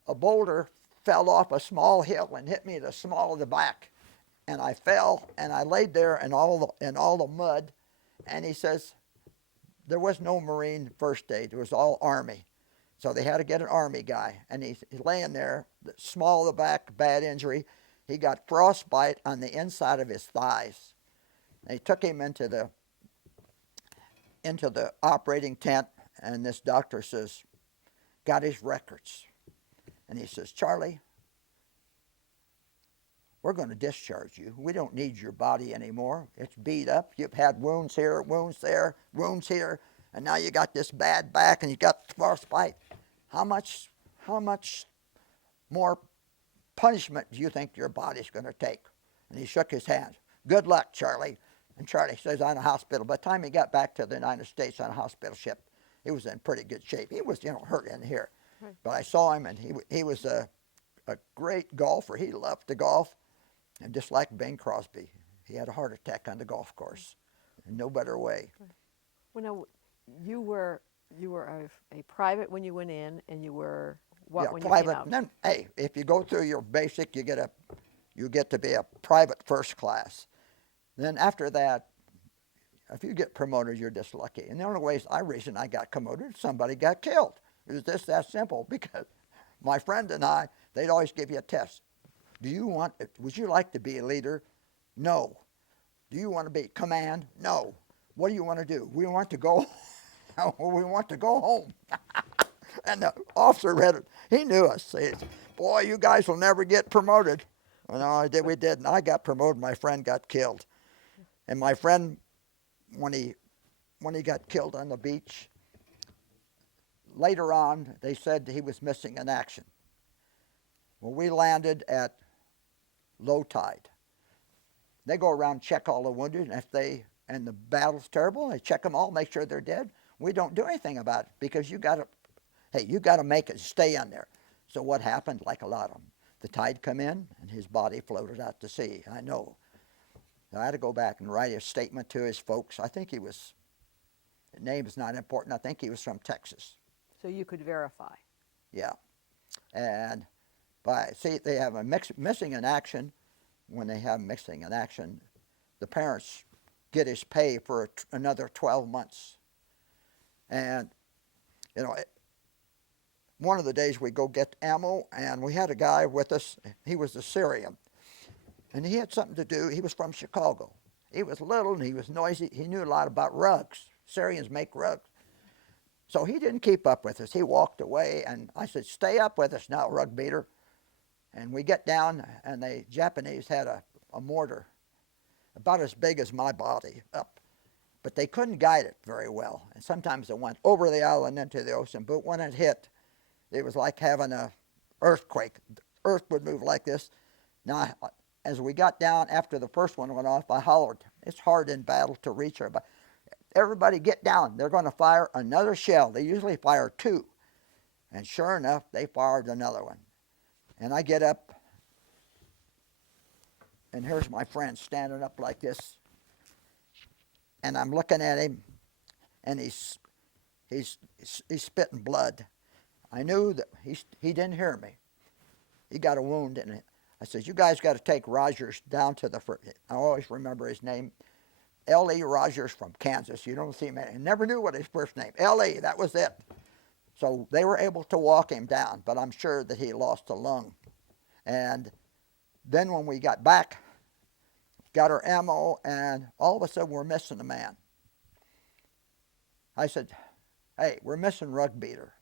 a boulder fell off a small hill and hit me in the small of the back. And I fell, and I laid there in all the mud. And he says, there was no Marine first aid. It was all Army. So they had to get an Army guy. And he's laying there, small of the back, bad injury. He got frostbite on the inside of his thighs. And they took him into the operating tent, and this doctor says, got his records. And he says, Charlie, we're going to discharge you. We don't need your body anymore. It's beat up. You've had wounds here, wounds there, wounds here, and now you got this bad back and you got frostbite. How much more punishment do you think your body's going to take? And he shook his hand. Good luck, Charlie. And Charlie stays on a hospital. By the time he got back to the United States on a hospital ship, he was in pretty good shape. He was, hurt in here. Right. But I saw him, and he was a great golfer. He loved to golf. And just like Bing Crosby, he had a heart attack on the golf course. In no better way. Well, now, you were a private when you went in, and you were what when private, you came out? And then, hey, if you go through your basic, you get to be a private first class. Then after that, if you get promoted, you're just lucky. And the only reason I got promoted, somebody got killed. It was just that simple, because my friend and I, they'd always give you a test. Would you like to be a leader? No. Do you want to be command? No. What do you want to do? We want to go home. And the officer read it. He knew us. He said, boy, you guys will never get promoted. Well, no, we didn't. I got promoted. My friend got killed. And my friend, when he got killed on the beach, later on, they said he was missing in action. Well, we landed at low tide. They go around, check all the wounded, and the battle's terrible, they check them all, make sure they're dead. We don't do anything about it, because you got to make it stay in there. So what happened, like a lot of them, the tide come in, and his body floated out to sea. I know. I had to go back and write a statement to his folks. I think the name is not important. I think he was from Texas. So you could verify. Yeah. And they have a missing in action. When they have missing in action, the parents get his pay for another 12 months. And, one of the days we go get ammo, and we had a guy with us. He was a Syrian. And he had something to do. He was from Chicago. He was little, and he was noisy. He knew a lot about rugs. Syrians make rugs. So he didn't keep up with us. He walked away, and I said, stay up with us now, rug beater. And we get down, and the Japanese had a mortar about as big as my body up. But they couldn't guide it very well. And sometimes it went over the island into the ocean. But when it hit, it was like having an earthquake. The earth would move like this. Now, as we got down after the first one went off, I hollered. It's hard in battle to reach her, but everybody get down. They're going to fire another shell. They usually fire 2. And sure enough, they fired another one. And I get up, and here's my friend standing up like this. And I'm looking at him, and he's spitting blood. I knew that he didn't hear me. He got a wound in it. I said, you guys got to take Rogers down to I always remember his name, L.E. Rogers from Kansas. You don't see him. I never knew what his first name. L.E., that was it. So they were able to walk him down, but I'm sure that he lost a lung. And then when we got back, got our ammo, and all of a sudden we're missing a man. I said, hey, we're missing rug beater.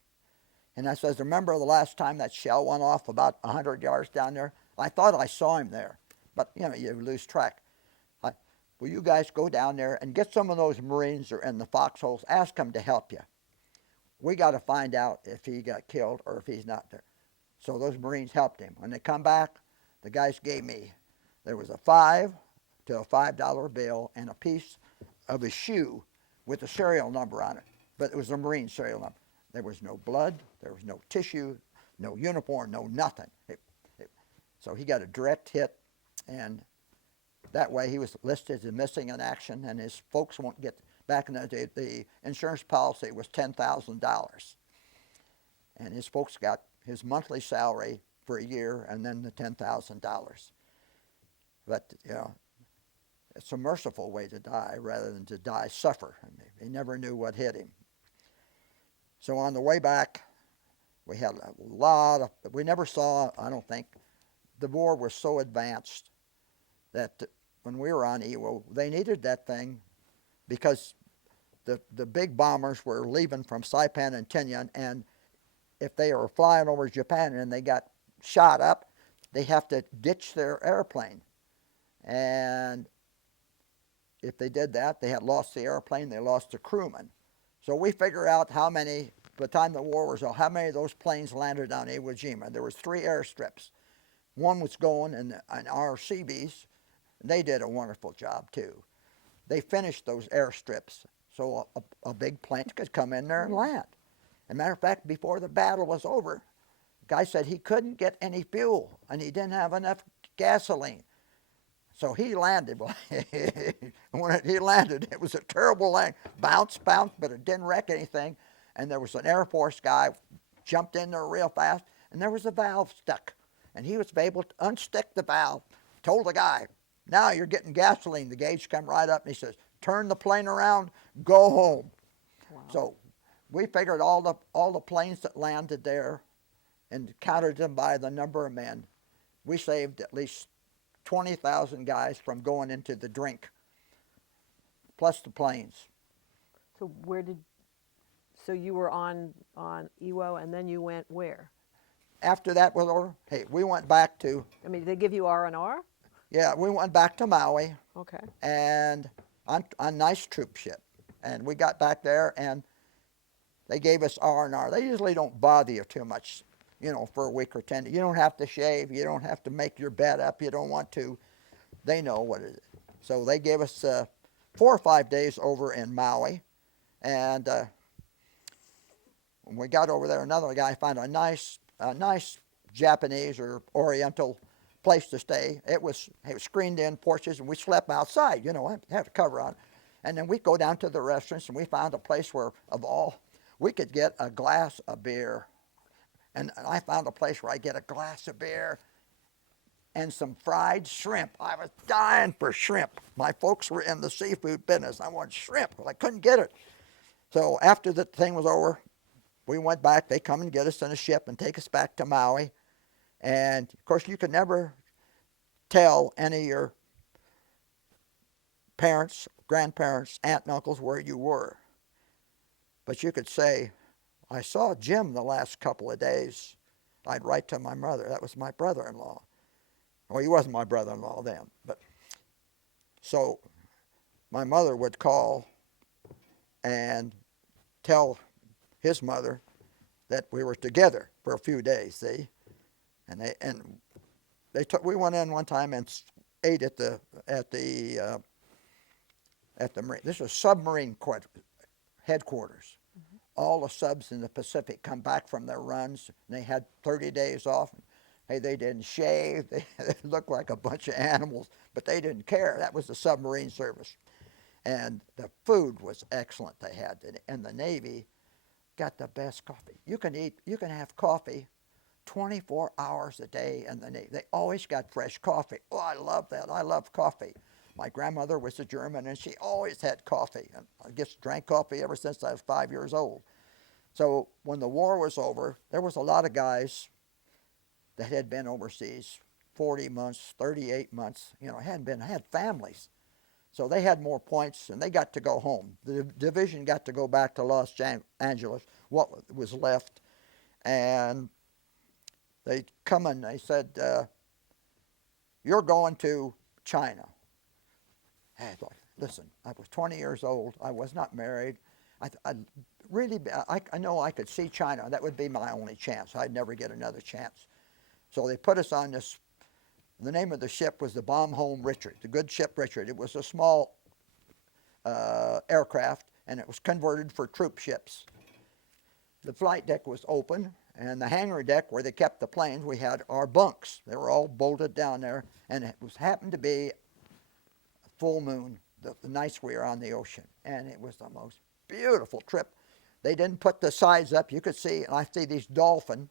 And I says, remember the last time that shell went off about 100 yards down there? I thought I saw him there, but you lose track. Will you guys go down there and get some of those Marines that are in the foxholes, ask them to help you. We got to find out if he got killed or if he's not there. So those Marines helped him. When they come back, the guys gave me, there was a $5 to a $5 bill and a piece of a shoe with a serial number on it. But it was a Marine serial number. There was no blood, there was no tissue, no uniform, no nothing. So he got a direct hit, and that way he was listed as missing in action, and his folks won't get, back in the day, the insurance policy was $10,000. And his folks got his monthly salary for a year and then the $10,000. But, you know, it's a merciful way to die rather than to die suffer. And he never knew what hit him. So on the way back, we had a lot of, we never saw, I don't think, the war was so advanced that when we were on Iwo, they needed that thing because the big bombers were leaving from Saipan and Tinian, and if they were flying over Japan and they got shot up, they have to ditch their airplane. And if they did that, they had lost the airplane, they lost the crewman. So we figured out how many, by the time the war was over, how many of those planes landed on Iwo Jima. There was 3 airstrips. One was going, and our Seabees, they did a wonderful job too. They finished those airstrips so a big plane could come in there and land. As a matter of fact, before the battle was over, the guy said he couldn't get any fuel and he didn't have enough gasoline. So he landed. When he landed, it was a terrible landing. Bounce, but it didn't wreck anything. And there was an Air Force guy jumped in there real fast, and there was a valve stuck. And he was able to unstick the valve, told the guy, now you're getting gasoline. The gauge come right up, and he says, turn the plane around, go home. Wow. So we figured all the planes that landed there and counted them by the number of men. We saved at least 20,000 guys from going into the drink, plus the planes. So so you were on Iwo, and then you went where? After that was over, hey, we went back to, I mean, did they give you R&R? yeah, we went back to Maui. Okay. And on a nice troop ship. And we got back there, and they gave us R&R. They usually don't bother you too much, you know, for a week or 10. You don't have to shave. You don't have to make your bed up. You don't want to. They know what it is. So they gave us 4 or 5 days over in Maui. And when we got over there, another guy found a nice Japanese or Oriental place to stay. It was screened in porches, and we slept outside, you know, had a cover on. And then we go down to the restaurants, and we found a place where, we could get a glass of beer. And I found a place where I get a glass of beer and some fried shrimp. I was dying for shrimp. My folks were in the seafood business. I wanted shrimp, but I couldn't get it. So after the thing was over, we went back. They come and get us in a ship and take us back to Maui. And, of course, you could never tell any of your parents, grandparents, aunt and uncles where you were. But you could say, I saw Jim the last couple of days. I'd write to my mother. That was my brother-in-law. Well, he wasn't my brother-in-law then. But so my mother would call and tell his mother that we were together for a few days, see? We went in one time and ate at the marine. This was submarine headquarters. Mm-hmm. All the subs in the Pacific come back from their runs, and they had 30 days off. Hey, they didn't shave. They looked like a bunch of animals, but they didn't care. That was the submarine service. And the food was excellent they had. And the Navy got the best coffee. You can have coffee 24 hours a day in the Navy. They always got fresh coffee. Oh, I love that. I love coffee. My grandmother was a German, and she always had coffee. And I guess drank coffee ever since I was 5 years old. So when the war was over, there was a lot of guys that had been overseas 40 months, 38 months, had families. So they had more points, and they got to go home. The division got to go back to Los Angeles, what was left. And they come and they said, you're going to China. I thought, listen, I was 20 years old. I was not married. I know I could see China. That would be my only chance. I'd never get another chance. So they put us on this. The name of the ship was the Bomb Home Richard, the good ship Richard. It was a small aircraft, and it was converted for troop ships. The flight deck was open, and the hangar deck where they kept the planes, we had our bunks. They were all bolted down there, and it happened to be a full moon the nights we were on the ocean, and it was the most beautiful trip. They didn't put the sides up. You could see, and I see these dolphin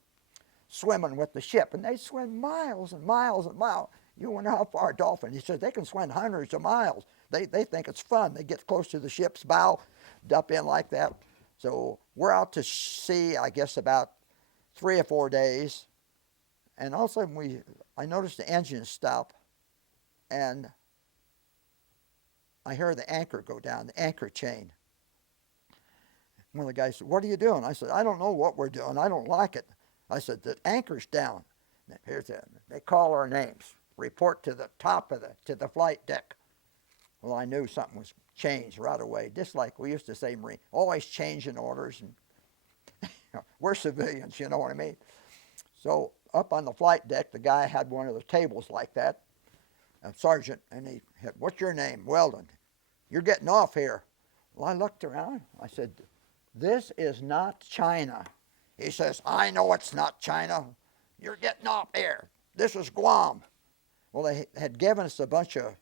swimming with the ship, and they swim miles and miles and miles. You wonder how far a dolphin. He says they can swim hundreds of miles. They think it's fun. They get close to the ship's bow, dump in like that. So we're out to sea, I guess, about 3 or 4 days, and all of a sudden I noticed the engine stop, and I heard the anchor go down, the anchor chain. One of the guys said, "What are you doing?" I said, "I don't know what we're doing. I don't like it." I said, "The anchor's down." They call our names, report to the top of the flight deck. Well, I knew something was changed right away, just like we used to say, Marine, always changing orders. And we're civilians, you know what I mean? So up on the flight deck, the guy had one of the tables like that, a sergeant, and he said, "What's your name?" "Weldon." "You're getting off here." Well, I looked around. I said, "This is not China." He says, "I know it's not China. You're getting off here. This is Guam." Well, they had given us a bunch of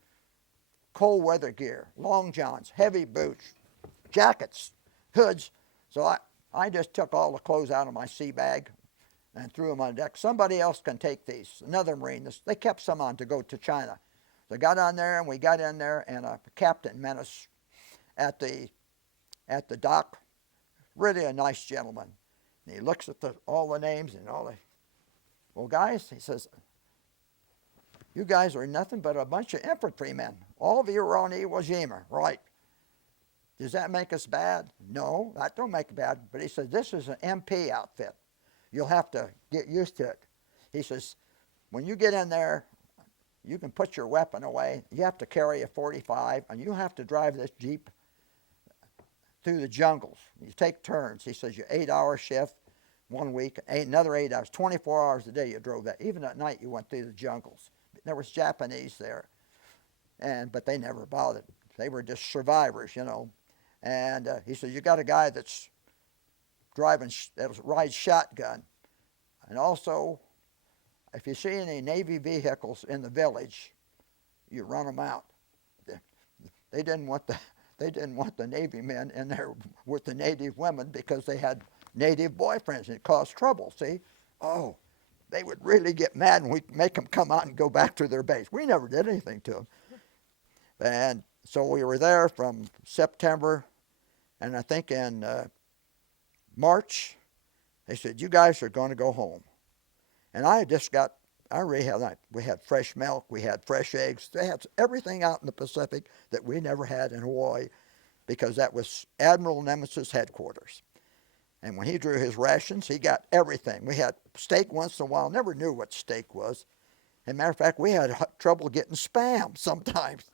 cold weather gear, long johns, heavy boots, jackets, hoods. So I just took all the clothes out of my sea bag and threw them on deck. Somebody else can take these. Another Marine, they kept some on to go to China. So I got on there, and we got in there, and a captain met us at the dock. Really a nice gentleman. And he looks at all the names and all the, "Well, guys," he says, "you guys are nothing but a bunch of infantrymen. All of you are on Iwo Jima." "Right." "Does that make us bad?" "No, that don't make it bad." But he said, "This is an MP outfit. You'll have to get used to it." He says, "When you get in there, you can put your weapon away. You have to carry a .45, and you have to drive this Jeep through the jungles. You take turns." He says, "Your 8-hour shift 1 week, another 8 hours, 24 hours a day you drove that. Even at night you went through the jungles." There was Japanese there, but they never bothered. They were just survivors, you know. And he says, "You got a guy that's that rides shotgun. And also, if you see any Navy vehicles in the village, you run them out." They didn't want the Navy men in there with the native women because they had native boyfriends, and it caused trouble, see? Oh, they would really get mad, and we'd make them come out and go back to their base. We never did anything to them. And so we were there from September, and I think in March, they said, "You guys are going to go home." And we had fresh milk, we had fresh eggs. They had everything out in the Pacific that we never had in Hawaii, because that was Admiral Nemes's headquarters. And when he drew his rations, he got everything. We had steak once in a while, never knew what steak was. As a matter of fact, we had trouble getting Spam sometimes.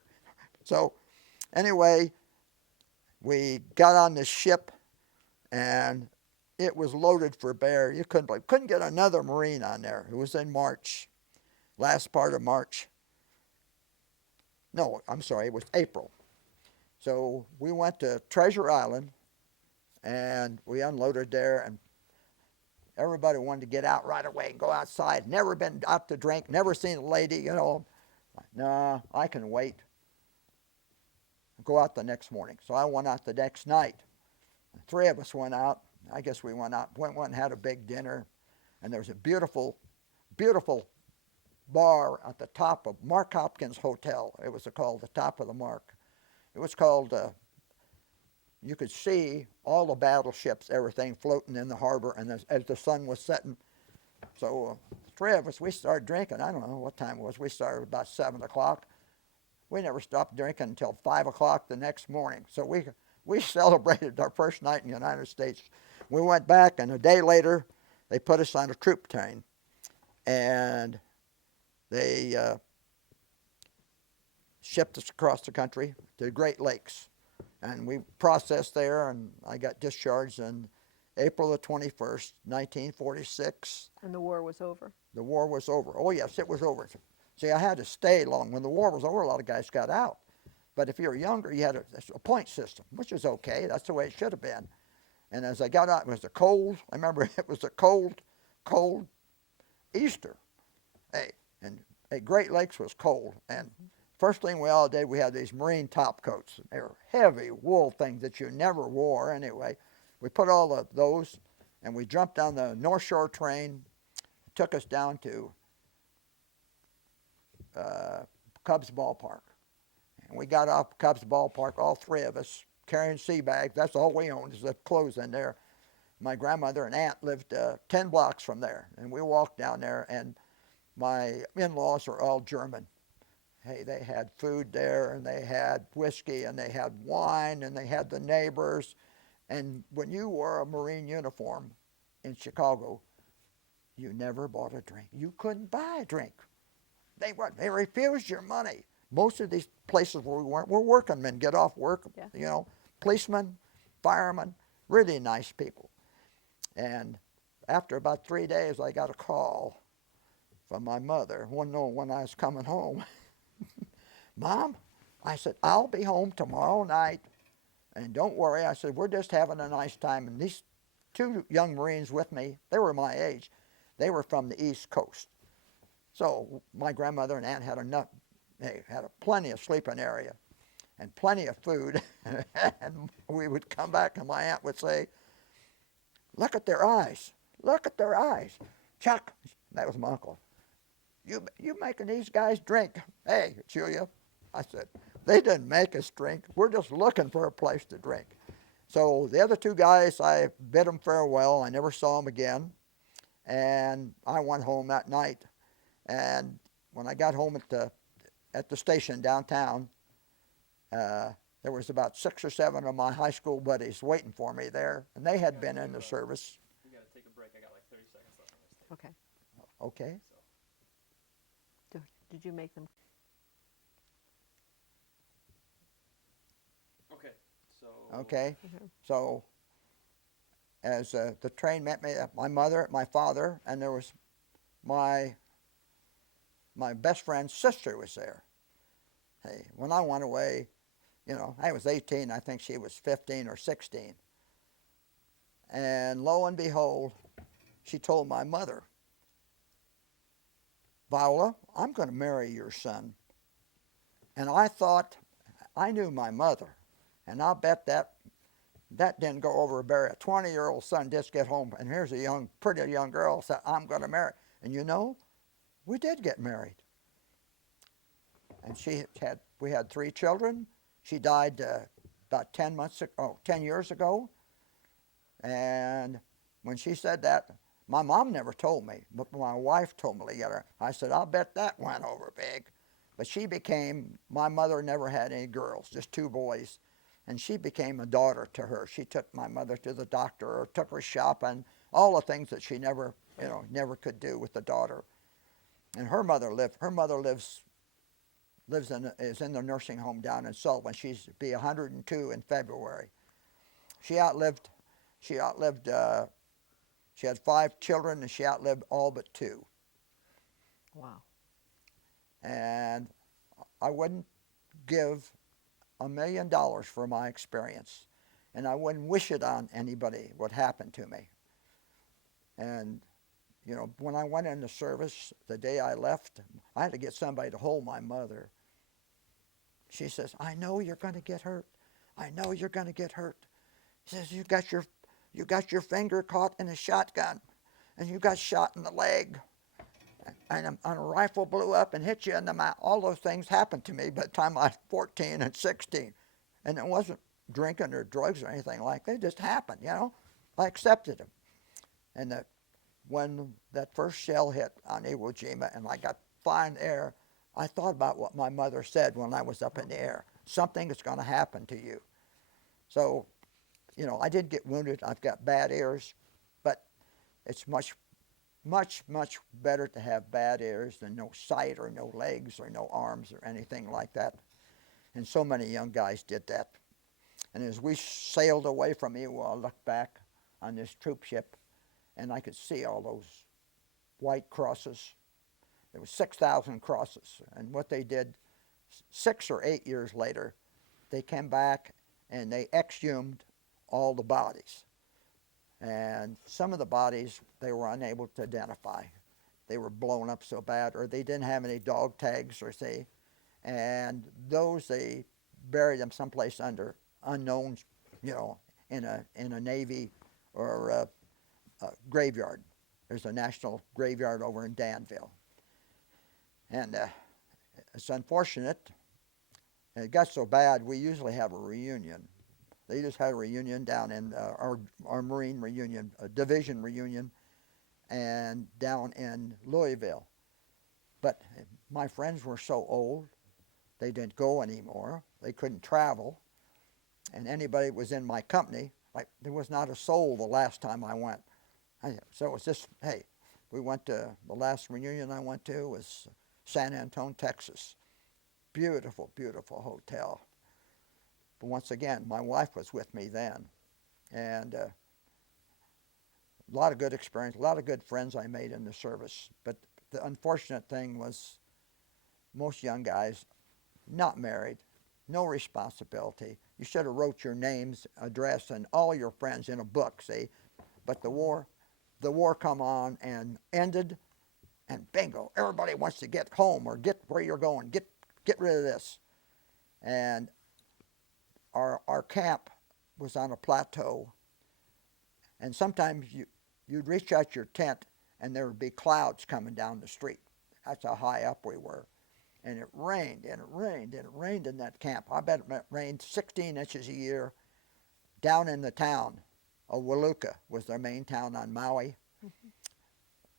So anyway, we got on this ship, and it was loaded for bear. You couldn't get another Marine on there. It was in March, last part of March. No, I'm sorry, it was April. So we went to Treasure Island, and we unloaded there, and everybody wanted to get out right away and go outside. Never been out to drink, never seen a lady, you know. "No, I can wait. Go out the next morning." So I went out the next night. 3 of us went out. I guess we went and had a big dinner, and there was a beautiful, beautiful bar at the top of Mark Hopkins Hotel. It was called the Top of the Mark. It was called, you could see all the battleships, everything floating in the harbor, and as the sun was setting. So 3 of us, we started drinking. I don't know what time it was. We started about 7 o'clock. We never stopped drinking until 5 o'clock the next morning. So we celebrated our first night in the United States. We went back, and a day later, they put us on a troop train, and they shipped us across the country to the Great Lakes. And we processed there, and I got discharged on April the 21st, 1946. And the war was over? The war was over. Oh, yes, it was over. See, I had to stay long. When the war was over, a lot of guys got out. But if you were younger, you had a point system, which is okay. That's the way it should have been. And as I got out, it was a cold. I remember it was a cold, cold Easter. Great Lakes was cold. And first thing we all did, we had these Marine top coats. They were heavy wool things that you never wore anyway. We put all of those, and we jumped on the North Shore train took us down to Cubs ballpark. And we got off Cubs ballpark, all three of us, carrying sea bags. That's all we owned is the clothes in there. My grandmother and aunt lived 10 blocks from there. And we walked down there, and my in-laws are all German. Hey, they had food there, and they had whiskey, and they had wine, and they had the neighbors. And when you wore a Marine uniform in Chicago, you never bought a drink. You couldn't buy a drink. They refused your money. Most of these places where we were working men, get off work, Yeah. Policemen, firemen, really nice people. And after about 3 days, I got a call from my mother, when I was coming home. Mom, I said, I'll be home tomorrow night, and don't worry. I said, we're just having a nice time. And these two young Marines with me, they were my age. They were from the East Coast. So my grandmother and aunt had enough. They had plenty of sleeping area and plenty of food. And we would come back, and my aunt would say, look at their eyes. Look at their eyes. Chuck, that was my uncle. You making these guys drink. Hey, Julia, I said, they didn't make us drink. We're just looking for a place to drink. So the other two guys, I bid them farewell. I never saw them again. And I went home that night. And when I got home at the station downtown, there was about 6 or 7 of my high school buddies waiting for me there, and they had been in the service. We got to take a break. I got like 30 seconds left on this tape. Okay. Okay. Did you make them? Okay. So. Okay. Mm-hmm. So as the train met me, my mother, my father, and there was my best friend's sister was there. Hey, when I went away, I was 18. I think she was 15 or 16. And lo and behold, she told my mother, Viola, I'm going to marry your son. And I thought, I knew my mother, and I'll bet that didn't go over very. A 20-year-old son just get home, and here's a pretty young girl said, I'm going to marry. And we did get married. And we had 3 children. She died about 10 years ago. And when she said that, my mom never told me, but my wife told me later. I said, I'll bet that went over big. But my mother never had any girls, just 2 boys. And she became a daughter to her. She took my mother to the doctor, or took her shopping, all the things that she never could do with the daughter. And her mother is in the nursing home down in Sullivan. She's be 102 in February. She had 5 children, and she outlived all but 2. Wow. And I wouldn't give $1 million for my experience, and I wouldn't wish it on anybody what happened to me. And when I went into service, the day I left, I had to get somebody to hold my mother. She says, I know you're going to get hurt. I know you're going to get hurt. She says, you got your finger caught in a shotgun, and you got shot in the leg, and a rifle blew up and hit you in the mouth. All those things happened to me by the time I was 14 and 16. And it wasn't drinking or drugs or anything like that. They just happened, I accepted them. And when that first shell hit on Iwo Jima and I got fine air, I thought about what my mother said when I was up in the air. Something is going to happen to you. So, I did get wounded. I've got bad ears, but it's much, much, much better to have bad ears than no sight or no legs or no arms or anything like that. And so many young guys did that. And as we sailed away from Iwo, I looked back on this troop ship, and I could see all those white crosses. There were 6,000 crosses. And what they did, 6 or 8 years later, they came back and they exhumed all the bodies. And some of the bodies they were unable to identify. They were blown up so bad, or they didn't have any dog tags, and those they buried them someplace under unknown, in a Navy or a graveyard. there's a national graveyard over in Danville. And it's unfortunate. It got so bad, we usually have a reunion. They just had a reunion down in our Marine reunion, a division reunion, and down in Louisville. But my friends were so old, they didn't go anymore. They couldn't travel. And anybody that was in my company, like there was not a soul the last time I went. So it was just, hey, we went to, the last reunion I went to was San Antonio, Texas. Beautiful, beautiful hotel. But once again, my wife was with me then. And a lot of good experience, a lot of good friends I made in the service. But the unfortunate thing was most young guys, not married, no responsibility. You should have wrote your names, address, and all your friends in a book, see? But the war come on and ended, and bingo, everybody wants to get home or get where you're going, get rid of this. And our camp was on a plateau, and sometimes you'd reach out your tent and there would be clouds coming down the street. That's how high up we were. And it rained, and it rained, and it rained in that camp. I bet it rained 16 inches a year down in the town of Waluka, was their main town on Maui.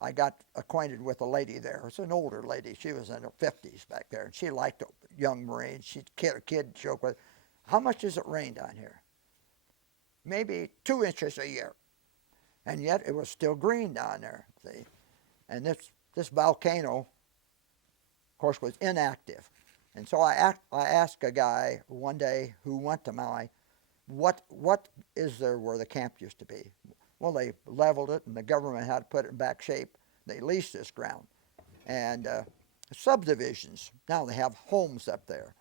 I got acquainted with a lady there. It's an older lady. She was in her 50s back there, and she liked young Marines. She'd a kid joke with, how much does it rain down here? Maybe 2 inches a year. And yet it was still green down there, see? And this volcano, of course, was inactive. And so I asked a guy one day who went to Maui, what is there where the camp used to be? Well, they leveled it, and the government had to put it in back shape. They leased this ground. And subdivisions, now they have homes up there.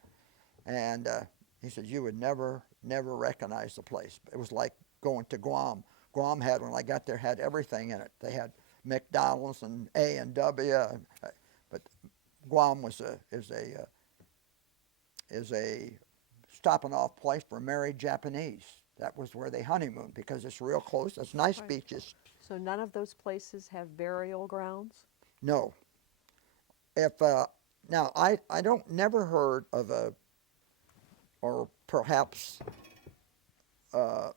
And he said, you would never recognize the place. It was like going to Guam. Guam had, when I got there, had everything in it. They had McDonald's and A&W, but Guam is a stopping off place for married Japanese. That was where they honeymooned because it's real close. It's nice beaches. So none of those places have burial grounds? No. If now I never heard of or perhaps of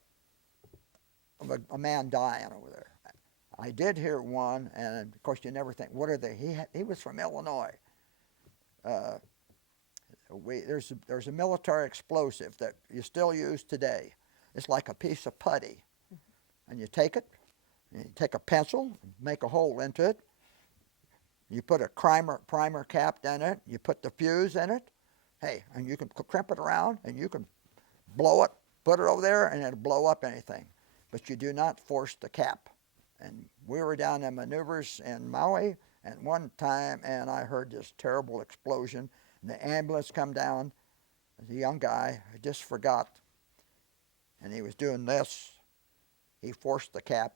a man dying over there. I did hear one, and of course you never think, what are they? He was from Illinois. There's a military explosive that you still use today. It's like a piece of putty, and you take it, and you take a pencil, make a hole into it. You put a primer cap in it. You put the fuse in it. Hey, and you can crimp it around, and you can blow it, put it over there, and it'll blow up anything. But you do not force the cap. And we were down in maneuvers in Maui, and one time, and I heard this terrible explosion, and the ambulance come down. The young guy, I just forgot, and he was doing this. He forced the cap,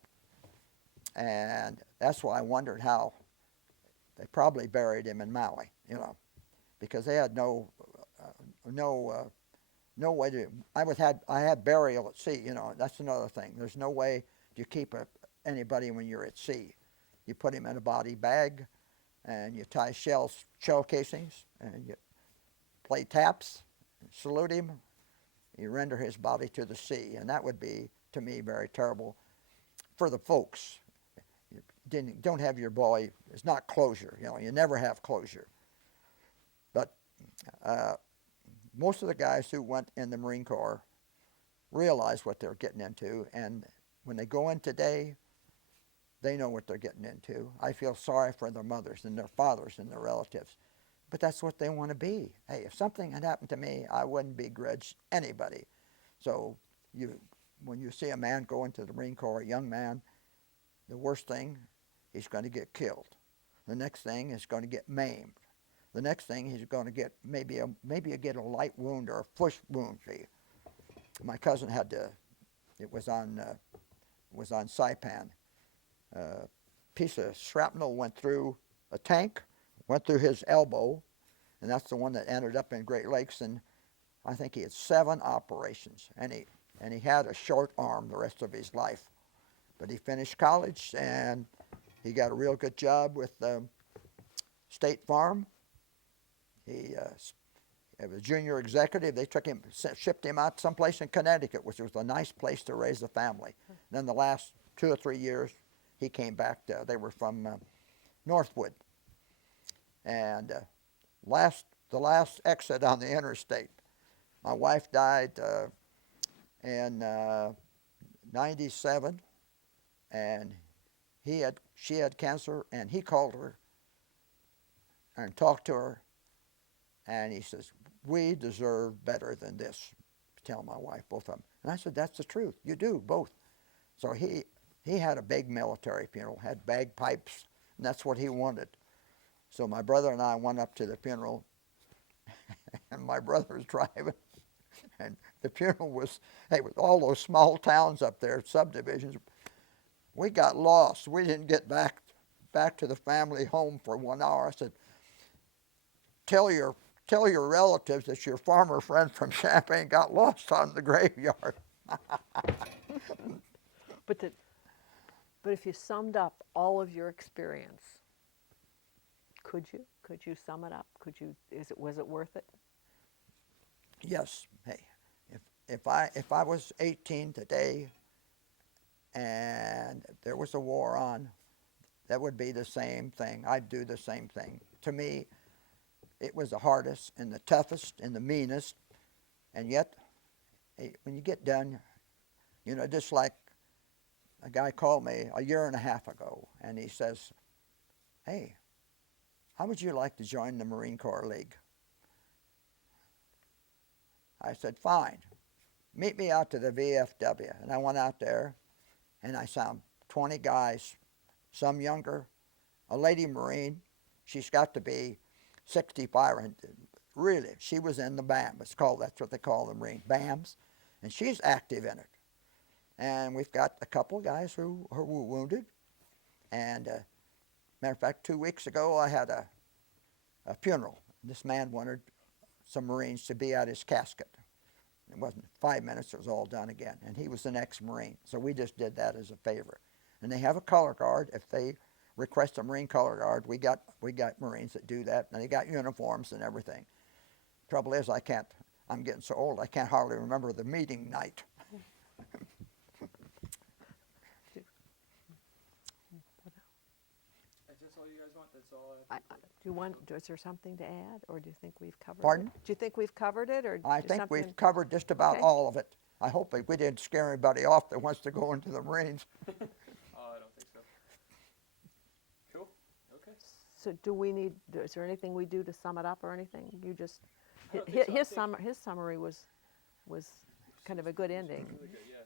and that's why I wondered how they probably buried him in Maui, because they had no way to. I had burial at sea, That's another thing. There's no way you keep anybody when you're at sea. You put him in a body bag, and you tie shell casings, and you play taps, and salute him. You render his body to the sea, and that would be, to me, very terrible for the folks. You don't have your boy. It's not closure. You never have closure. But most of the guys who went in the Marine Corps realize what they're getting into, and when they go in today, they know what they're getting into. I feel sorry for their mothers and their fathers and their relatives, but that's what they want to be. Hey, if something had happened to me, I wouldn't begrudge anybody. So when you see a man go into the Marine Corps, a young man, the worst thing, he's going to get killed. The next thing is going to get maimed. The next thing he's going to get maybe you get a light wound or a foot wound. My cousin had to. It was on Saipan. A piece of shrapnel went through a tank, went through his elbow, and that's the one that ended up in Great Lakes. And I think he had 7 operations, and he had a short arm the rest of his life. But he finished college, and he got a real good job with State Farm. He was a junior executive. They took him, shipped him out someplace in Connecticut, which was a nice place to raise a family. Then the last 2 or 3 years, he came back. They were from Northwood. And the last exit on the interstate, my wife died in '97, and she had cancer, and he called her and talked to her, and he says, "We deserve better than this." Tell my wife, both of them. And I said, "That's the truth. You do, both." So he had a big military funeral, had bagpipes, and that's what he wanted. So my brother and I went up to the funeral, and my brother was driving, and the funeral was, hey, with all those small towns up there, subdivisions, we got lost. We didn't get back to the family home for 1 hour. I said, tell your relatives that your farmer friend from Champaign got lost on the graveyard. But if you summed up all of your experience, could you sum it up? Was it worth it? Yes. Hey, if I was 18 today and there was a war on, that would be the same thing. I'd do the same thing. To me, it was the hardest and the toughest and the meanest, and yet, hey, when you get done, just like a guy called me a year and a half ago, and he says, "Hey, how would you like to join the Marine Corps League?" I said, "Fine. Meet me out to the VFW." And I went out there, and I found 20 guys, some younger, a lady Marine. She's got to be 65, and really, she was in the BAM. That's what they call the Marine, BAMs, and she's active in it. And we've got a couple of guys who were wounded. And matter of fact, 2 weeks ago, I had a funeral. This man wanted some Marines to be at his casket. It wasn't 5 minutes, it was all done again. And he was an ex-Marine, so we just did that as a favor. And they have a color guard. If they request a Marine color guard, we got Marines that do that, and they got uniforms and everything. Trouble is, I'm getting so old, I can't hardly remember the meeting night. That's all you guys want? That's all Is there something to add, or do you think we've covered Pardon? it? Do you think we've covered it, or I is think something? we've covered just about Okay. all of it. I hope we didn't scare anybody off that wants to go into the Marines. Oh, I don't think so. Cool. Okay. So is there anything we do to sum it up or anything? You just, I don't think so. I his think- summary was kind of a good ending. Really good, yeah.